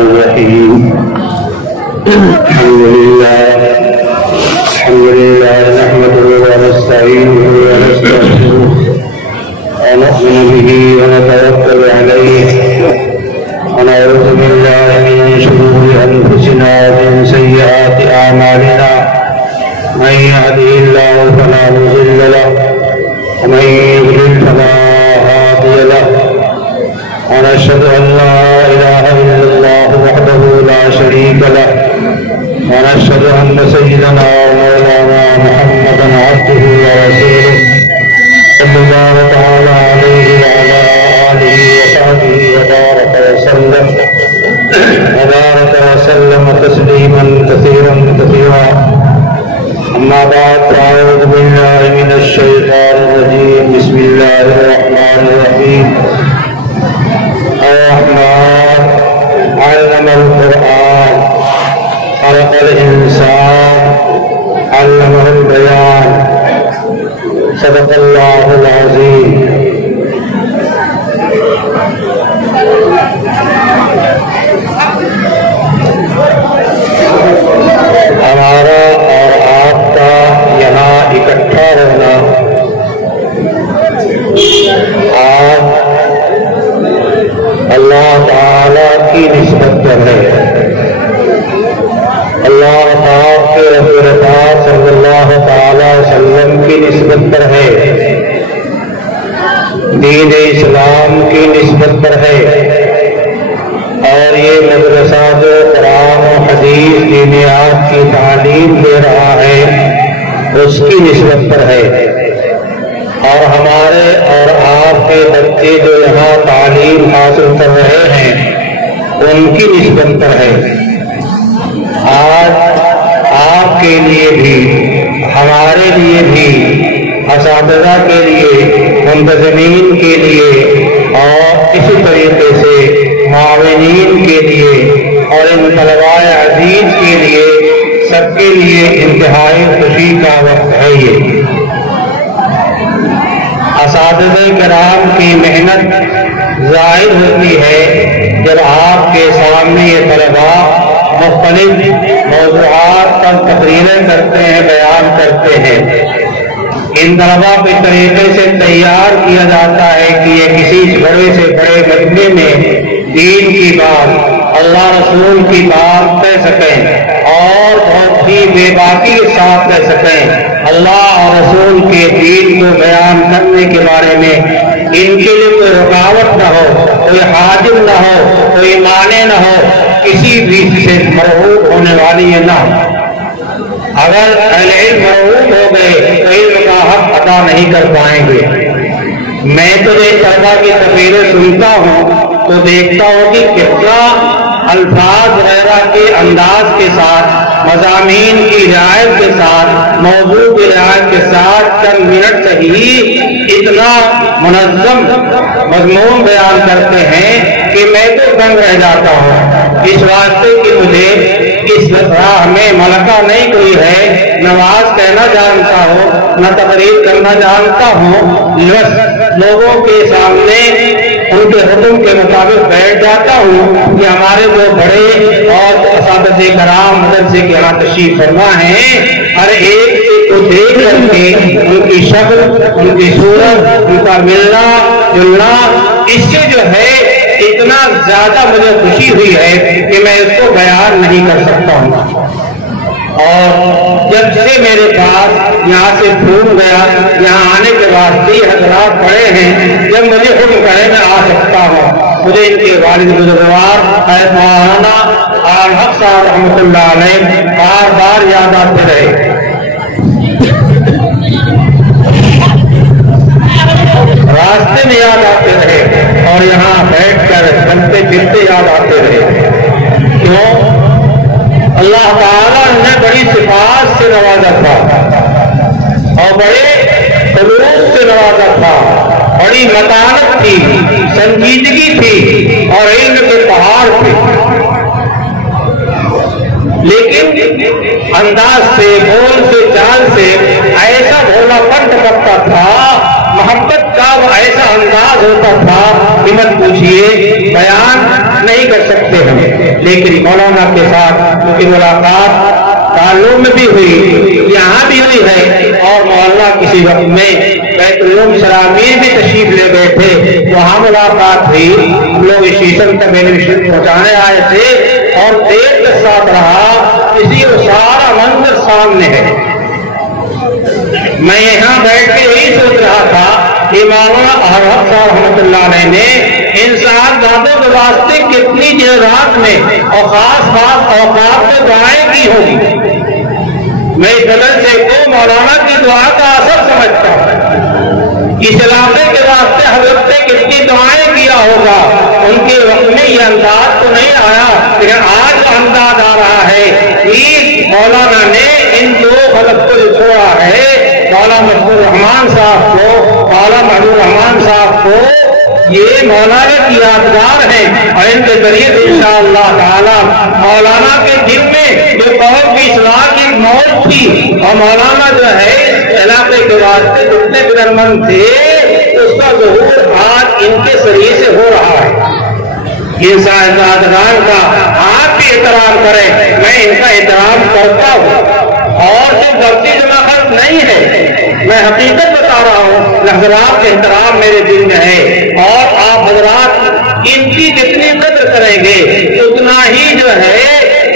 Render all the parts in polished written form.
الرحيم الحمد لله نحمده ونستعينه ونستغفره ونؤمن به ونتوكل عليه ونعوذ بالله من شرور أنفسنا ومن سيئات أعمالنا من يهده الله فلا مضل له ومن يضلل فلا هادي له ونشهد أن لا إله إلا الله وحده لا شريك له ونشهد أن سيدنا ومولانا محمدا عبده ورسوله صلى الله تعالى عليه وعلى آله وصحبه وبارك وسلم تسليما كثيرا أما بعد فأعوذ بالله من الشيطان الرجيم بسم الله الرحمن الرحيم الرحمن علم القرآن خلق الإنسان علمه البيان صدق الله العظيم ہمارا اور آپ کا یہاں اکٹھا ہونا آج اللہ تعالی کی نسبت پر ہے. اللہ تعالی کے رسول پاک صلی اللہ تعالی وسلم کی نسبت پر ہے, دین اسلام کی نسبت پر ہے, اور یہ مدرسہ جو قرآن و حدیث دینیات کی تعلیم دے رہا ہے اس کی نسبت پر ہے, اور ہمارے اور آپ کے بچے جو یہاں تعلیم حاصل کر رہے ہیں ان کی نسبت پر ہے. آج آپ کے لیے بھی, ہمارے لیے بھی, اساتذہ کے لیے, منتظمین کے لیے, اور اسی طریقے سے معاونین کے لیے اور ان طلباء عزیز کے لیے, سب کے لیے انتہائی خوشی کا وقت ہے. یہ اساتذہ کرام کی محنت ظاہر ہوتی ہے جب آپ کے سامنے یہ طلباء مختلف موضوعات پر تقریریں کرتے ہیں, بیان کرتے ہیں. ان طلباء کو اس طریقے سے تیار کیا جاتا ہے کہ یہ کسی بڑے سے بڑے مجمع میں دین کی بات, اللہ رسول کی بات کہہ سکیں اور بہت ہی بے باکی کے ساتھ کہہ سکیں. اللہ اور رسول کے دین کو بیان کرنے کے بارے میں ان کے لیے کوئی رکاوٹ نہ ہو, کوئی حاجب نہ ہو, کوئی مانع نہ ہو, کسی بھی سے مرغوب ہونے والی یہ نہ ہو. اگر اہل علم مرغوب ہو گئے تو علم کا حق ادا نہیں کر پائیں گے. میں تو ایک طرح کی تقریریں سنتا ہوں تو دیکھتا ہوں کہ کتنا الفاظ وغیرہ کے انداز کے ساتھ, مضامین کی رعایت کے ساتھ, موضوع کی رعایت کے ساتھ چند منٹ سے ہی اتنا منظم مضمون بیان کرتے ہیں کہ میں تو دنگ رہ جاتا ہوں. اس واسطے کہ مجھے اس راہ میں ملکہ نہیں کوئی ہے, نماز کہنا جانتا ہوں, نہ تقریر کرنا جانتا ہوں, بس لوگوں کے سامنے ان کے حکم کے مطابق بیٹھ جاتا ہوں کہ ہمارے جو بڑے اور اساتذہ کرام مدرسے کے یہاں تشریف فرما ہیں, ہر ایک کو دیکھ کر کے ان کی شکل, ان کی صورت, ان کا ملنا جلنا, اس سے جو ہے اتنا زیادہ مجھے خوشی ہوئی ہے کہ میں اس کو بیان نہیں کر سکتا ہوں. اور جب سے میرے پاس یہاں سے پھول گیا, یہاں آنے کے بعد بھی حضرات پڑے ہیں, جب مجھے حکم کرے میں آ سکتا ہوں. مجھے ان کے والد بزرگوار حضرت مولانا الحق صاحب رحمۃ اللہ علیہ بار بار یاد آتے رہے. راستے میں یاد آتے رہے اور یہاں بیٹھ کر چلتے پھرتے یاد آتے رہے. کیوں؟ اللہ تعالیٰ نے بڑی صفات سے نوازا تھا اور بڑے خلوص سے نوازا تھا, بڑی متانت تھی, سنجیدگی تھی اور علم کے پہاڑ تھے. لیکن انداز سے, بول سے, چال سے ایسا بھولا پن کرتا تھا, محبت کا وہ ایسا انداز ہوتا تھا کہ مت پوچھیے، بیان نہیں کر سکتے ہم. لیکن مولانا کے ساتھ ان کی ملاقات تعلق میں بھی ہوئی، یہاں بھی ہوئی ہے، اور مولانا کسی وقت میں بیت العلوم شرامین بھی تشریف لے گئے تھے، وہاں ملاقات ہوئی. ہم لوگ شیشم تک پہنچانے آئے تھے اور دیر کے ساتھ رہا، اسی وہ سارا منظر سامنے ہے. میں یہاں بیٹھ کے یہی سوچ رہا تھا کہ مولانا احمد صاحب رحمۃ اللہ علیہ نے ان صاحبزادوں کے واسطے کتنی دیر رات میں اور خاص اوقات میں دعائیں کی ہوگی. میں اس بدل سے کو مولانا کی دعا کا اثر سمجھتا ہوں. اس علاقے کے واسطے حضرت نے کتنی دعائیں کیا ہوگا. ان کے وقت میں یہ انداز تو نہیں آیا، لیکن آج انداز آ رہا ہے کہ مولانا نے ان دو خلق کو چھوڑا ہے، مولانا محبوب الرحمان صاحب کو، مولانا محبوب الرحمان صاحب کو، یہ مولانا کی یادگار ہے. اور ان کے ذریعے سے انشاءاللہ تعالی مولانا کے دل میں جو قوم کی اصلاح کی موت تھی، اور مولانا جو ہے اس علاقے کے واسطے جتنے فکرمند تھے، اس کا ظہور آج ان کے ذریعے سے ہو رہا ہے. ان صاحبزادگان کا آپ بھی احترام کریں، میں ان کا احترام کرتا ہوں. اور جو غلطی جماعت نہیں ہے، میں حقیقت بتا رہا ہوں، حضرات کے احترام میرے دل میں ہے، اور آپ حضرات ان کی جتنی قدر کریں گے اتنا ہی جو ہے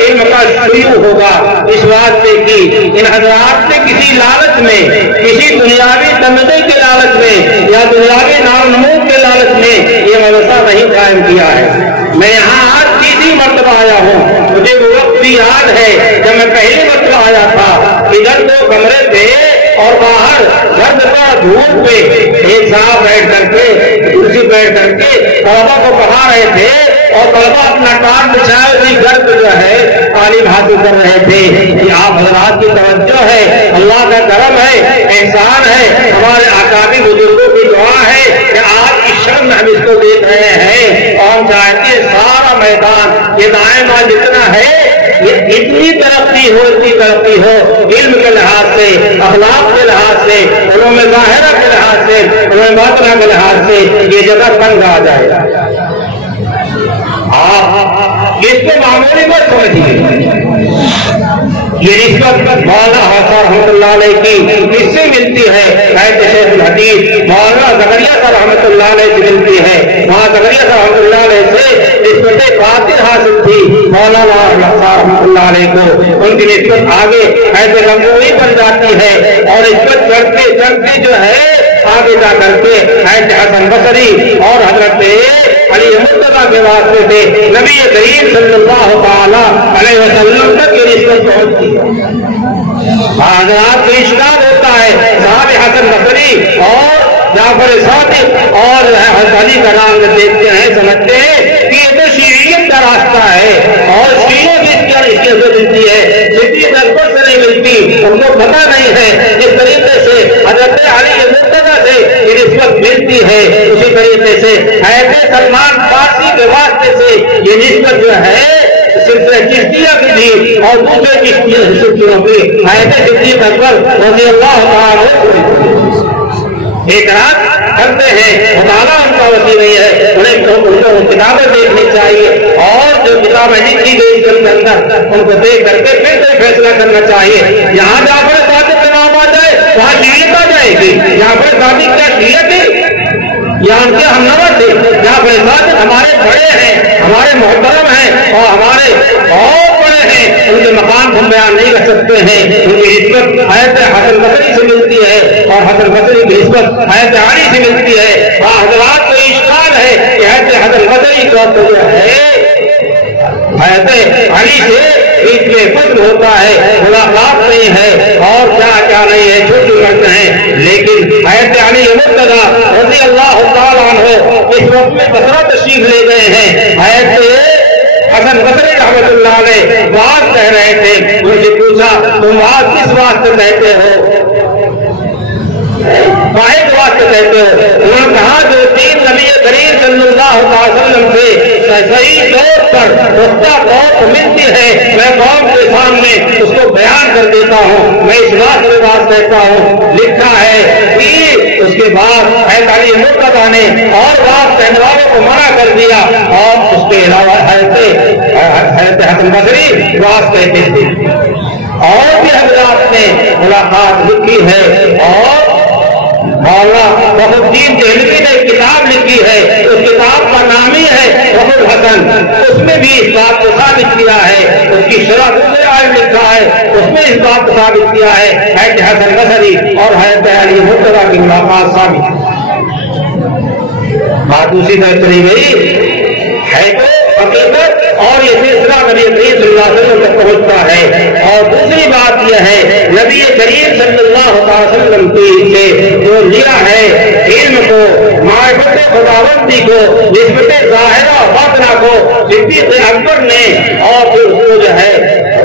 علم کا شروع ہوگا. اس بات سے کہ ان حضرات نے کسی لالچ میں، کسی دنیاوی تمغے کے لالچ میں یا دنیاوی نام نمود کے لالچ میں یہ مدرسہ نہیں قائم کیا ہے. میں یہاں آج تیسری مرتبہ آیا ہوں. مجھے وہ وقت بھی یاد ہے جب میں پہلی مرتبہ آیا تھا. ادھر دو کمرے تھے اور باہر گرد پر دھوپ پہ ایک صاحب بیٹھ کر کے کرسی بیٹھ کر کے طلبا کو پڑھا رہے تھے، اور طلبا اپنا کام بچھائے ہوئی گرد جو ہے تعلیم حاصل کر رہے تھے. کہ آپ حضرات کی توجہ ہے، اللہ کا کرم ہے، احسان ہے، ہمارے اکابر بزرگوں کی دعا ہے کہ آج کی شب میں ہم اس کو دیکھ رہے ہیں. اور ہم چاہتے ہیں سارا میدان یہ دائیں بائیں جتنا ہے یہ اتنی ترقی ہو، اتنی ترقی ہو، علم کے لحاظ سے، اخلاق کے لحاظ سے، علوم ظاہرہ کے لحاظ سے، علوم باطنہ کے لحاظ سے یہ جگہ تنگ آ جائے. آپ اس کو معمولی مت سمجھیے. یہ نسبت مولانا حسن رحمۃ اللہ علیہ کی کس سے ملتی ہے؟ حضرت شیخ الحدیث مولانا زکریا صاحب رحمۃ اللہ علیہ سے ملتی ہے. وہاں زکریا صاحب رحمۃ اللہ علیہ سے نسبت فاضل حاصل تھی مولانا صاحب رحمۃ اللہ علیہ کو. ان کی نسبت آگے حضرت گنگوئی بن جاتی ہے، اور نسبت چڑھتے چڑھتے جو ہے آگے جا کر کے حضرت حسن بصری اور حضرت علی مرتضیٰ کے واسطے سے نبی کریم صلی اللہ تعالی علیہ وسلم تک یہ نسبت پہنچتی ہے. حضرات کو اشکال ہوتا ہے صاحب حسن بصری اور جعفر صادق اور حضرت علی کا نام دیکھتے ہیں، سمجھتے ہیں کہ یہ تو شیعیت کا راستہ ہے، اور شیعیت اس کے سے ملتی ہے، جتنی نسبت سے نہیں ملتی ان کو پتہ نہیں ہے. اس طریقے سے حضرت علی مرتضیٰ سے یہ نسبت ملتی ہے، اسی طریقے سے حضرت سلمان فارسی کے واسطے سے یہ نسبت جو ہے سلسلہ چشتیہ کی بھی اور دوسرے سلسلوں کی حضرت صدیق اکبر رضی اللہ عنہ اعتراض کرتے ہیں. مطالعہ ان کا وسیع نہیں ہے، انہیں کتابیں دیکھنی چاہیے، اور جو کتابیں لکھی گئی ان کے اندر ان کو دیکھ کر کے پھر سے فیصلہ کرنا چاہیے. یہاں جعفر صادق کا نام آ جائے وہاں شیعت آ جائے گی. جعفر صادق کیا شیعت ہے یا ان کے ہم نور تھے؟ جعفر صادق ہمارے بڑے ہیں، ہمارے محترم ہیں، اور ہمارے بہت بڑے ہیں. ان کے مقام ہم بیان نہیں کر سکتے ہیں. ان کی نسبت حضرت حسن بصری سے ملتی ہے، اور حسن بصری کی نسبت حضرت علی سے ملتی ہے. حضرات کو اشکال ہے کہ حضرت حسن بصری کا جو ہے حضرت علی سے بیچ میں فضل ہوتا ہے، ملاقات نہیں ہے، اور کیا کیا نہیں ہے، چھوٹی مرد ہیں. لیکن حضرت علی مرتضیٰ رضی اللہ تعالیٰ عنہ اس وقت میں بصرہ تشریف لے گئے ہیں. حضرت حسن بصری رحمۃ اللہ علیہ بات کہہ رہے تھے. مجھے پوچھا تم بات کس واسطے کہتے ہو، واحد واسطے کہتے ہو؟ انہوں نے کہا جو دین نبی کریم صلی اللہ علیہ وسلم سے صحیح طور پر پختہ قوم ملتی ہے، میں قوم کے سامنے اس کو بیان کر دیتا ہوں. میں اس بات سے بات کہتا ہوں، لکھا ہے کہ اس کے بعد حضرت علی مرتضیٰ نے اور بات کہنے والوں کو منع کر دیا، اور اس کے علاوہ حضرت حسن بصری بات کہتے تھے۔ اور بھی حضرات نے ملاقات لکھی ہے، اور مولانا فخر الدین دہلوی نے کتاب لکھی ہے، اس کتاب کا نام ہی ہے فخر الحسن، اس میں بھی اس بات کو ثابت کیا ہے، اس کی شرح دوسرے آئے لکھا ہے، اس میں اس بات کو ثابت کیا ہے حضرت حسن بصری اور حضرت علی مرتضیٰ کی ملاقات ثابت۔ بات اسی طرح چلی گئی ہے تو حقیقت، اور یہ سلسلہ نبی کریم صلی اللہ علیہ وسلم تک پہنچتا ہے۔ اور دوسری بات یہ ہے نبی کریم صلی اللہ علیہ وسلم کی سے جو لیا ہے علم کو، معرفت خداوندی کو، نسبت ظاہرہ باطنہ کو صدیق اکبر نے، اور پھر اس کو جو ہے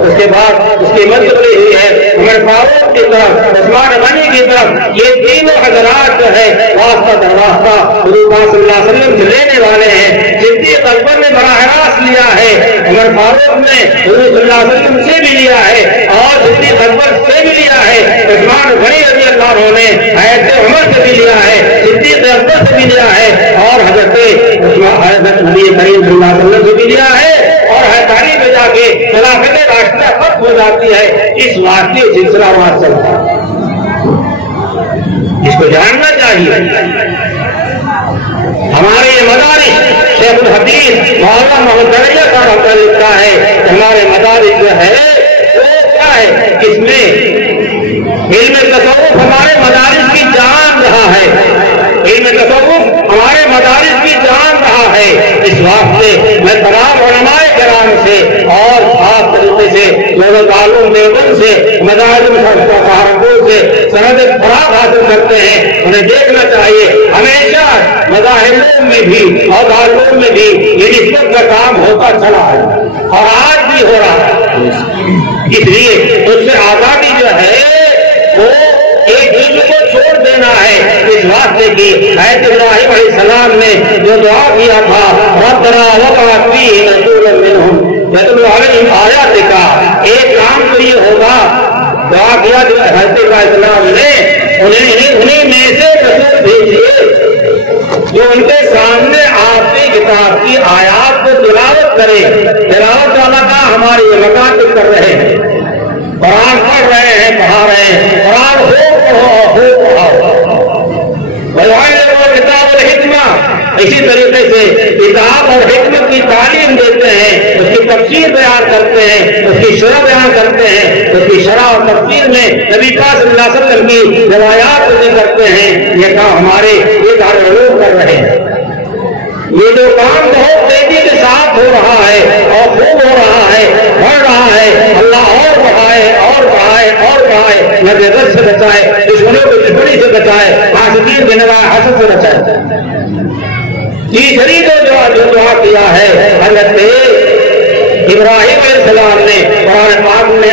اس کے بعد اس کی مدد لی ہوئی ہے عمر فاروق کی طرف، عثمان غنی کی طرف، یہ تینوں حضرات جو ہے واسطہ در واسطہ حضور صلی اللہ علیہ وسلم سے لینے والے ہیں۔ صدیق اکبر نے براہ راست لیا ہے، عمر فاروق نے حضور صلی اللہ علیہ وسلم سے بھی لیا ہے، اور صدیق اکبر سے بھی لیا ہے، عثمان غنی رضی اللہ عنہ نے حضرت عمر سے بھی لیا ہے، صدیق اکبر سے بھی لیا ہے، اور حضرت نبی کریم صلی اللہ علیہ وسلم سے بھی لیا ہے، اور حضرت علی میں جا کے خلافت راشدہ ختم ہو جاتی ہے۔ اس واقعے سلسلہ وہاں چلتا ہے، اس کو جاننا چاہیے۔ ہمارے یہ مدارس شیخ الحدیث مولانا محمد درجہ صاحب لکھتا ہے، ہمارے مدارس جو ہے وہ کیا ہے، اس میں علم تصوف ہمارے مدارس کی جان رہا ہے، علم تصوف ہمارے مدارس کی جان رہا ہے۔ اس واسطے میں تمام علماء کرام سے اور خاص طریقے سے علوم دیوبند سے، مدارس سہارنپور سے سند فراغ حاصل کرتے ہیں، انہیں دیکھنا چاہیے ہمیشہ مظاہر میں بھی اور علوم میں بھی یہ نسبت کا کام ہوتا چلا ہے، اور آج بھی ہو رہا ہے۔ اس لیے اس سے آزادی جو ہے وہ ایک دل کو چھوڑ دینا ہے۔ اس واسطے کی حضرت ابراہیم علیہ السلام نے جو دعا کیا تھا ربنا وابعث فیہم رسولا منہم یتلو علیہم آیاتک، ایک کام تو یہ ہوگا، دعا کیا حضرت ابراہیم علیہ السلام نے انہیں میں سے رسول بھیجیے جو ان کے سامنے آپ کی کتاب کی آیات کو تلاوت کرے۔ تلاوت والا کا ہمارے یہ مکاتب کر رہے ہیں، قرآن پڑھ رہے ہیں، پڑھا رہے ہیں، قرآن خوب پڑھو خوب پڑھاؤ۔ کتاب اور حکمہ، اسی طریقے سے کتاب اور حکمت کی تعلیم دیتے ہیں، اس کی تفسیر بیان کرتے ہیں، اس کی شرح بیان کرتے ہیں، اس کی شرح اور تفسیر میں نبی پاک صلی اللہ علیہ وسلم کی روایات ذکر کرتے ہیں۔ یہ کام ہمارے یہ دارالعلوم کر رہے ہیں۔ یہ جو کام بہت تیزی کے ساتھ ہو رہا ہے اور خوب ہو رہا ہے، بڑھ رہا ہے، اللہ اور بڑھائے اور بڑھائے اور بڑھائے، نبی رد سے بچائے، دشمنوں کو دشمنی سے بچائے، حاسدین کے نوائے حسد سے بچائے۔ تیسری جو دعا کیا ہے حضرت ابراہیم علیہ السلام نے، قرآن پاک نے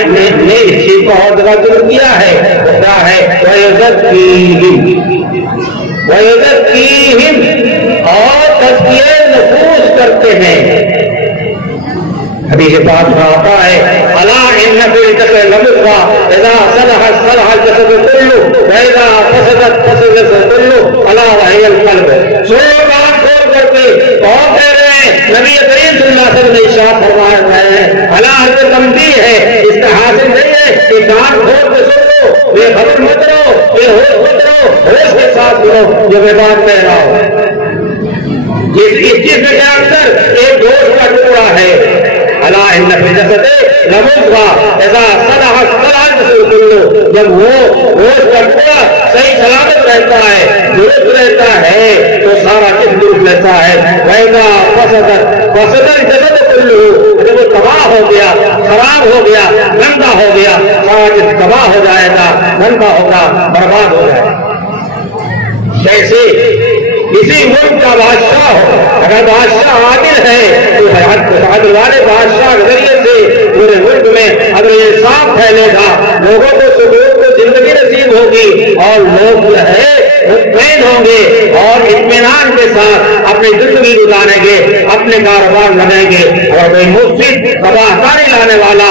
اس چیز کو اور جگہ ذکر کیا ہے، کیا ہے وَيُزَكِّيهِمْ، اور تزکیہ نفوس کرتے ہیں۔ حدیث پاک میں آتا ہے الا ان فی الجسد لمضغۃ اذا صلحت صلح الجسد كله واذا فسدت فسد الجسد كله الا وهي القلب۔ سنو کان کھول کر کے کون کہہ رہے ہیں؟ نبی کریم صلی اللہ علیہ وسلم نے ارشاد فرمایا ہے، الا حضرت تنبیہ ہے، اس کا حاصل نہیں ہے کہ کان کھول کے سن لو، بے خبر مت رہو، بے ہوش مت رہو، ہوش کے ساتھ سنو جو میں بات کہہ رہا ہوں۔ اس جسم کے اندر ایک گوشت کا ٹکڑا ہے، الا ان فی الجسد لمضغۃ اذا صلحت صلح الجسد كله، جب وہ گوشت کا ٹکڑا صحیح سلامت رہتا ہے، درست رہتا ہے تو سارا جسم درست رہتا ہے۔ واذا فسدت فسد الجسد كله، جب وہ تباہ ہو گیا، خراب ہو گیا، گندا ہو گیا، سارا جسم تباہ ہو جائے گا، گندا ہوگا، برباد ہو جائے گا۔ جیسے کسی ملک کا بادشاہ ہو، اگر بادشاہ عادل ہے تو عدل والے بادشاہ کے ذریعے سے پورے ملک میں اگر انصاف پھیلے گا، لوگوں کو سکون کو زندگی نصیب ہوگی، اور لوگ جو ہے مطمئن ہوں گے اور اطمینان کے ساتھ اپنی زندگی گزاریں گے، اپنے کاروبار لگائیں گے۔ اور کوئی مفسد تباہ کاری لانے والا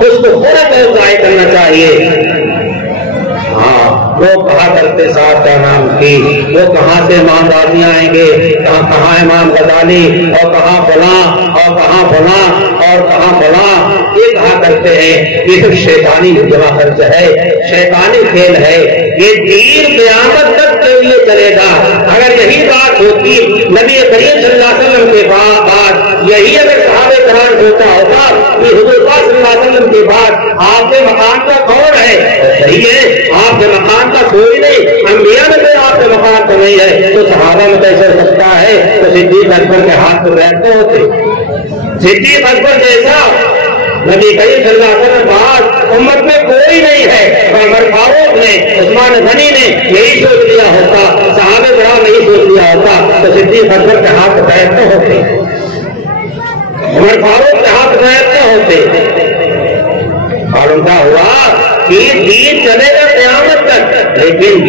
اس کو تھوڑا بہت ضائع کرنا چاہیے۔ ہاں وہ کہا کرتے صاحب کا نام کی، وہ کہاں سے امام رازی آئیں گے، کہاں امام غزالی، اور کہاں فلاں اور کہاں فلاں اور کہاں فلاں، یہ کہا کرتے ہیں یہ سب شیطانی جمع خرچ ہے، شیطانی کھیل ہے، یہ دین قیامت تک کے لیے چلے گا۔ اگر یہی بات ہوتی نبی کریم صلی اللہ علیہ وسلم کے بعد، یہی اگر صحابہ کرام ہوتا ہوتا کہ حضور پاک صلی اللہ علیہ وسلم کے بعد آپ کے مقام کا کون ہے، صحیح ہے آپ کے مقام کا کوئی نہیں، انبیاء میں سے آپ کے مقام کا نہیں ہے، تو صحابہ میں کیسے ہو سکتا ہے؟ تو صدیق اکبر کے ہاتھ میں بیٹھتے ہوتے، صدیق اکبر جیسا نبی کریم صلی اللہ علیہ وسلم بعد امت میں کوئی نہیں ہے۔ عمر فاروق نے، عثمان غنی نے یہی سوچ لیا ہوتا، صحابہ کرام نہیں سوچ لیا ہوتا، تو صدیق اکبر کے ہاتھ میں بیٹھتے ہوتے، عمر فاروق کے ہاتھ میں بیٹھتے ہوتے۔ اور ان کا ہوا کہ دین چلے گا قیامت تک، لیکن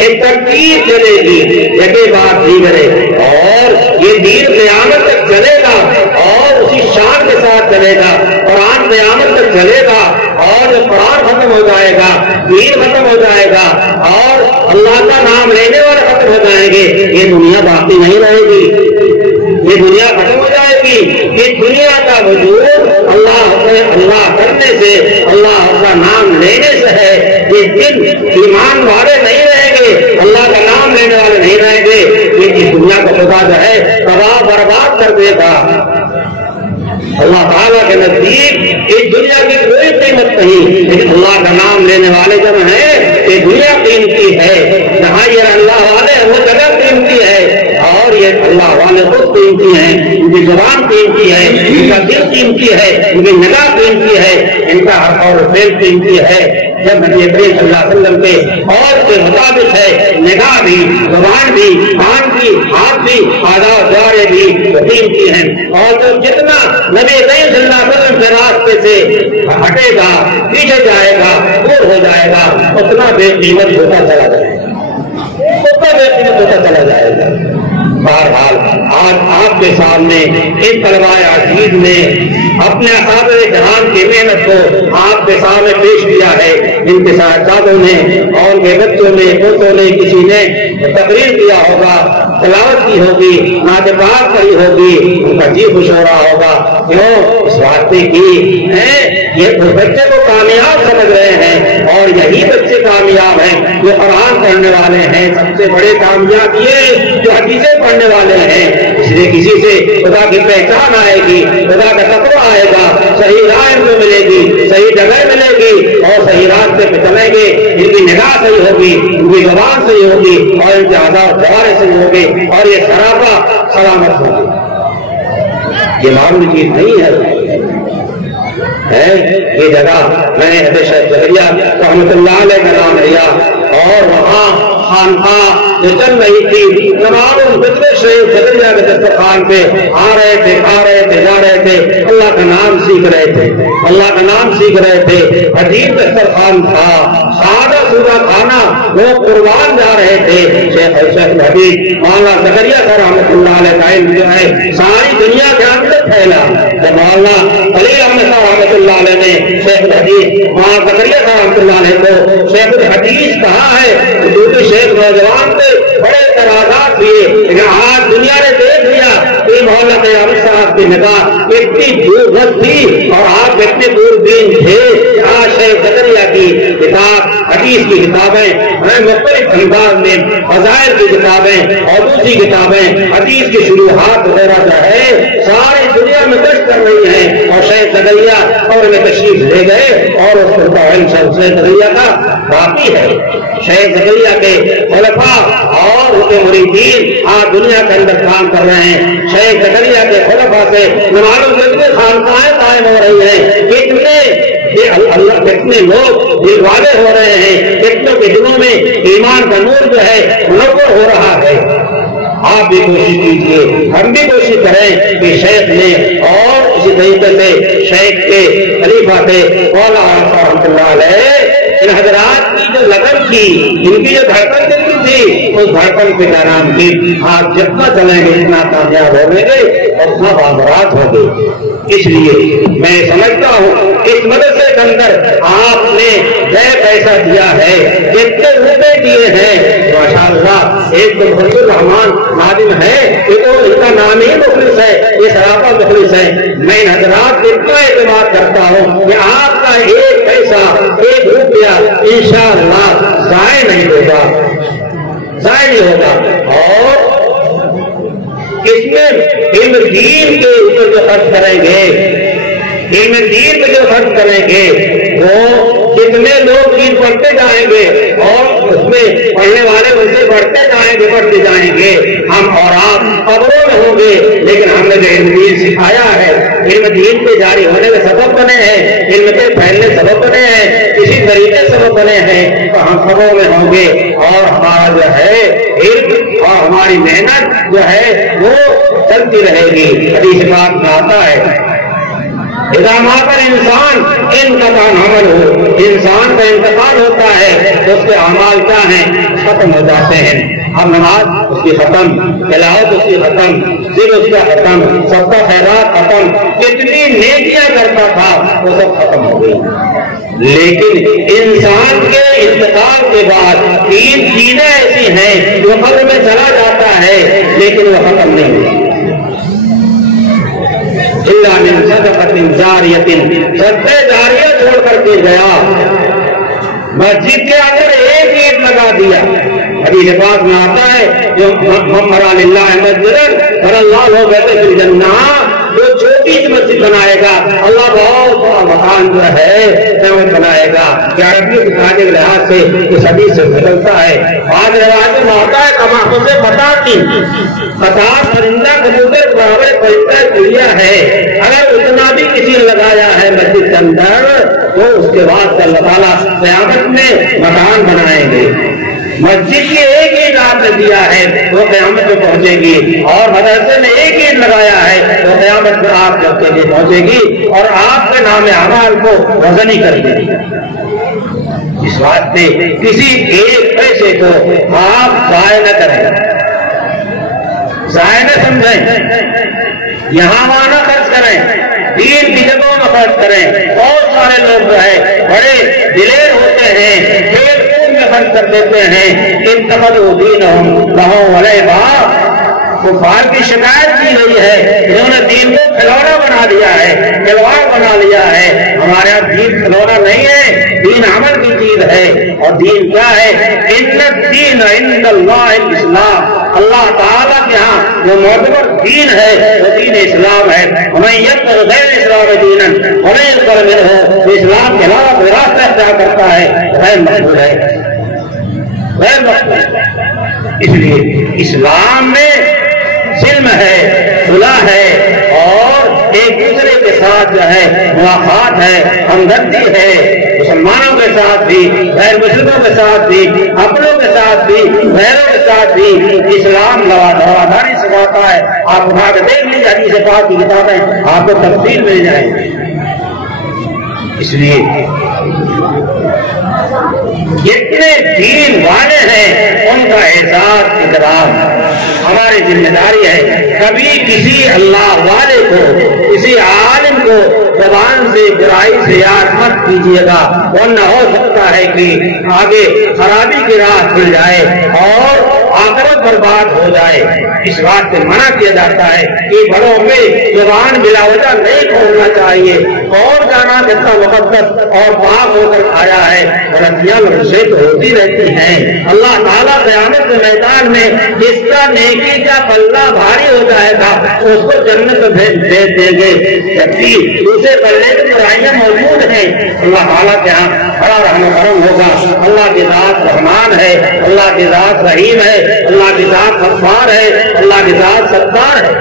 ایک ترتیب چلے گی، جگہ بات دیگر ہے، اور یہ دین قیامت تک چلے گا اور اسی شان کے ساتھ چلے گا، قرآن قیامت تک چلے گا، اور جب قرآن ختم ہو جائے گا، دین ختم ہو جائے گا، اور اللہ کا نام لینے والے ختم ہو جائیں گے، یہ دنیا باقی نہیں رہے گی، یہ دنیا ختم ہو جائے گی۔ یہ دنیا کا وجود اللہ کرنے سے، اللہ کا نام لینے سے ہے۔ یہ دن ایمان والے نہیں رہیں گے، اللہ کا نام لینے والے نہیں رہیں گے، یہ اس دنیا کا خدا جو ہے تباہ برباد کر دے گا۔ اللہ تعالیٰ کے نزدیک اس دنیا کی کوئی قیمت نہیں، لیکن اللہ کا نام لینے والے جب ہیں یہ دنیا قیمتی ہے، جہاں یہ اللہ والے وہ جگہ قیمتی ہے، اور یہ اللہ والے خود قیمتی ہیں، ان کی زبان قیمتی ہے، ان کا دل قیمتی ہے، ان کی نگاہ قیمتی ہے، ان کا ہر اور فعل قیمتی ہے۔ جب نبی کریم صلی اللہ علیہ وسلم کے اور کے مطابق ہے، نگاہ بھی، زبان بھی، کان بھی، ہاتھ بھی، آداب جارے بھی قیمتی ہیں، اور جو جتنا نبی کریم صلی اللہ علیہ وسلم کے راستے سے ہٹے گا، پیچھے جائے گا، دور ہو جائے گا، اتنا بے قیمت ہوتا چلا جائے گا، اتنا بے قیمت ہوتا چلا جائے گا۔ بہرحال آج آپ کے سامنے اس طلباء عزیز نے اپنے اساتذہ جہان کی محنت کو آپ کے سامنے پیش کیا ہے، جن کے صاحبزادوں نے اور ان کے بچوں نے، پوتوں نے، کسی نے تقریر کیا ہوگا، تلاوت کی ہوگی، نعت پاک پڑھی ہوگی، ان کا جی خوش ہو رہا ہوگا، کیوں؟ اس واسطے کی یہ بچے کو کامیاب سمجھ رہے ہیں، اور یہی بچے کامیاب ہیں جو قرآن پڑھنے والے ہیں۔ سب سے بڑے کامیاب یہ جو حدیثیں پڑھنے والے ہیں، اس لیے کسی سے خدا کی پہچان آئے گی، خدا کا تقویٰ آئے گا، صحیح راہ ان کو ملے گی، صحیح جگہ ملے گی، اور صحیح راستے پہ چلیں گے، ان کی نگاہ صحیح ہوگی، ان کی زبان صحیح ہوگی، اور ان کے آزاد جوارے صحیح ہوگی، اور یہ سراپا سلامت ہوگی۔ یہ معمولی چیز نہیں ہے، یہ جگہ میں نے حضرت شیخ زکریا رحمۃ اللہ علیہ کا نام لیا، اور وہاں خانقاہ جو چل رہی تھی، تمام شیخ زکریا کے دسترخوان پہ آ رہے تھے، کھا رہے تھے، جا رہے تھے، اللہ کا نام سیکھ رہے تھے، اللہ کا نام سیکھ رہے تھے، عجیب دسترخوان تھا، سادہ سودہ کھانا، وہ قربان جا رہے تھے۔ شیخ حبیب مولانا زکریا کا رحمۃ اللہ علیہ کا علم جو ہے ساری دنیا کے اندر پھیلا۔ جب مولانا علی احمد صاحب رحمۃ اللہ علیہ نے شیخ الحدیث مولانا زکریا کا رحمۃ اللہ علیہ کو شیخ الحدیث کہا ہے، دوسرے شیخ نوجوان سے بڑے اعتراضات ہوئے، لیکن آج دنیا نے دیکھ لیا کہ مولانا قیام صاحب کی نگاہ اتنی دور تھی، اور آپ اتنے دور بین تھے کہ آج شیخ زکریا کی کتاب، حدیث کی کتابیں، مختلف انداز میں فضائل کی کتابیں اور دوسری کتابیں، حدیث کی شروحات وغیرہ جو ہے ساری دنیا میں گشت کر رہی ہیں، اور شیخ زکریا اور میں تشریف لے گئے، اور اس کو علم شیخ زکریا کا باقی ہے۔ شیخ زکریا کے خلفاء اور ان کے مریدین آج دنیا کے اندر کام کر رہے ہیں۔ شیخ زکریا کے خلفاء سے معلوم کتنے خانقاہیں قائم ہو رہی ہیں، کتنے لوگ دل والے ہو رہے ہیں، کتنوں کے دلوں میں ایمان کا نور جو ہے منور ہو رہا ہے۔ آپ بھی کوشش کیجیے، ہم بھی کوشش کریں کہ شیخ نے اور اسی طریقے سے شیخ کے خلیفہ تھے مولانا رحمۃ اللہ علیہ، ان حضرات کی جو لگن تھی، ان کی جو دھڑکن دل تھی، اس دھڑکن کے نام کی آپ جتنا چلیں گے اتنا کامیاب ہو گے، اتنا بامرات ہو گے۔ اس لیے میں سمجھتا ہوں اس مدرسے کے اندر آپ نے جو پیسہ دیا ہے، جتنے روپے دیے ہیں ماشاءاللہ، ایک تو مخلص الرحمان نادم ہے، یہ تو ان کا نام ہی مخلص ہے، یہ سراپا مخلص ہے۔ میں حضرات اتنا اعتماد کرتا ہوں کہ آپ کا ایک پیسہ، ایک روپیہ انشاءاللہ ضائع نہیں ہوگا، ضائع نہیں ہوگا۔ اور اس میں علم دین کے اوپر جو خرچ کریں گے، علم دین میں جو خرچ کریں گے، وہ جتنے لوگ دین پڑھتے جائیں گے اور اس میں پڑھنے والے ان سے بڑھتے جائیں گے، ہم اور آپ قبروں میں ہوں گے، لیکن ہم نے جو علم دین سکھایا ہے، علم دین کے جاری ہونے کے سبب بنے ہیں، علم کے پھیلنے سبب بنے ہیں، اسی طریقے سبب بنے ہیں، تو ہم قبروں میں ہوں گے اور ہمارا جو ہے علم اور ہماری محنت جو ہے وہ چلتی رہے گی۔ حدیث پاک میں آتا ہے اذا مات الانسان انقطع عمله، انسان کا انتقال ہوتا ہے تو اس کے اعمال کیا ہیں؟ ختم ہو جاتے ہیں۔ اب نماز اس کی ختم، تلاوت اس کی ختم، ذکر اس کا ختم، سب کا خیرات ختم، کتنی نیکیاں کرتا تھا وہ سب ختم ہو گئی۔ لیکن انسان کے انتقال کے بعد تین چیزیں ایسی ہیں جو قبر میں چلا جاتا ہے لیکن وہ ختم نہیں ہوئی۔ اللہ من صدقۃ جاریۃ، صدقہ جاریہ چھوڑ کر کے گیا، مسجد کے اندر ایک اینٹ لگا دیا۔ حدیث پاک میں آتا ہے جو من بنى للہ مسجدا بنى اللہ بیتہ فی الجنہ، جو چھوٹی سی مسجد بنائے گا اللہ بہت بڑا مکان جو ہے جنت بنائے گا۔ کہ عربی سکھانے کے لحاظ سے اس حدیث سے بدلتا ہے۔ بعض روایت میں آتا ہے کما سے پرندہ کبوتر برابر پیسہ دیا ہے، اگر اتنا بھی کسی نے لگایا ہے مسجد کے اندر تو اس کے بعد اللہ تعالیٰ قیامت میں مکان بنائیں گے۔ مسجد کی ایک اینٹ آپ نے دیا ہے وہ قیامت میں پہنچے گی، اور مدرسے میں ایک اینٹ لگایا ہے وہ قیامت میں آپ کے لیے پہنچے گی اور آپ کے نام اعمال کو وزنی کر دے گی۔ اس واسطے کسی ایک پیسے کو آپ ضائع نہ کریں، ضائع نہ سمجھیں، یہاں وہاں نہ خرچ کریں، دین کی جگہوں میں خرچ کریں۔ بہت سارے لوگ جو ہے بڑے دلیر ہوتے ہیں، کھیل کود میں خرچ کر دیتے ہیں۔ اتخذوا دینہم لہوا ولعبا، کفار کی شکایت کی گئی ہے انہوں نے دین کو کھلونا بنا لیا ہے، کھلواڑ بنا لیا ہے۔ ہمارے یہاں دین کھلونا نہیں ہے، دین عمل کی چیز ہے، اور دین کیا ہے؟ ان الدین عند اللہ الاسلام، اللہ تعالیٰ کے ہاں جو معتبر دین ہے وہ دین اسلام ہے۔ ومن یبتغ غیر الاسلام دینا ولن یقبل منہ، جو اسلام کے علاوہ کوئی راستہ اختیار کرتا ہے غیر مقبول ہے، غیر مقبول۔ اس لیے اسلام میں سلم ہے، صلح ہے، اور ایک دوسرے کے ساتھ جو ہے مواخات ہے، ہمدردی ہے، مسلمانوں کے ساتھ بھی، غیر مسلموں کے ساتھ بھی، اپنوں کے ساتھ بھی، غیروں کے ساتھ بھی۔ اسلام رواداری سکھاتا ہے۔ آپ اٹھا کے دیکھ لیجیے حدیث پاک کی کتابیں، آپ کو تفصیل مل جائیں گی۔ اس لیے جتنے دین والے ہیں ان کا احساس اکرام ہماری ذمہ داری ہے۔ کبھی کسی اللہ والے کو، کسی عالم کو زبان سے برائی سے یاد مت کیجیے گا، ورنہ ہو سکتا ہے کہ آگے خرابی کی راہ کھل جائے اور آخرت برباد ہو جائے۔ اس بات سے منع کیا جاتا ہے کہ بڑوں میں زبان بلا وجہ نہیں کھولنا چاہیے۔ کون جانا جتنا مقدس اور پاک ہو کر آیا ہے، غلطیاں سے تو ہوتی رہتی ہیں۔ اللہ تعالیٰ قیامت کے میدان میں جس کا نیکی کا پلہ بھاری ہو جائے گا اس کو جنت بھیج دیں گے، جبکہ دوسرے پلے کی برائیاں موجود ہیں۔ اللہ تعالیٰ کے ہاں بڑا رحم و کرم ہوگا۔ اللہ کی ذات رحمان ہے، اللہ کی ذات رحیم ہے، اللہ کی ذات غفار ہے، اللہ کی ذات ستار ہے،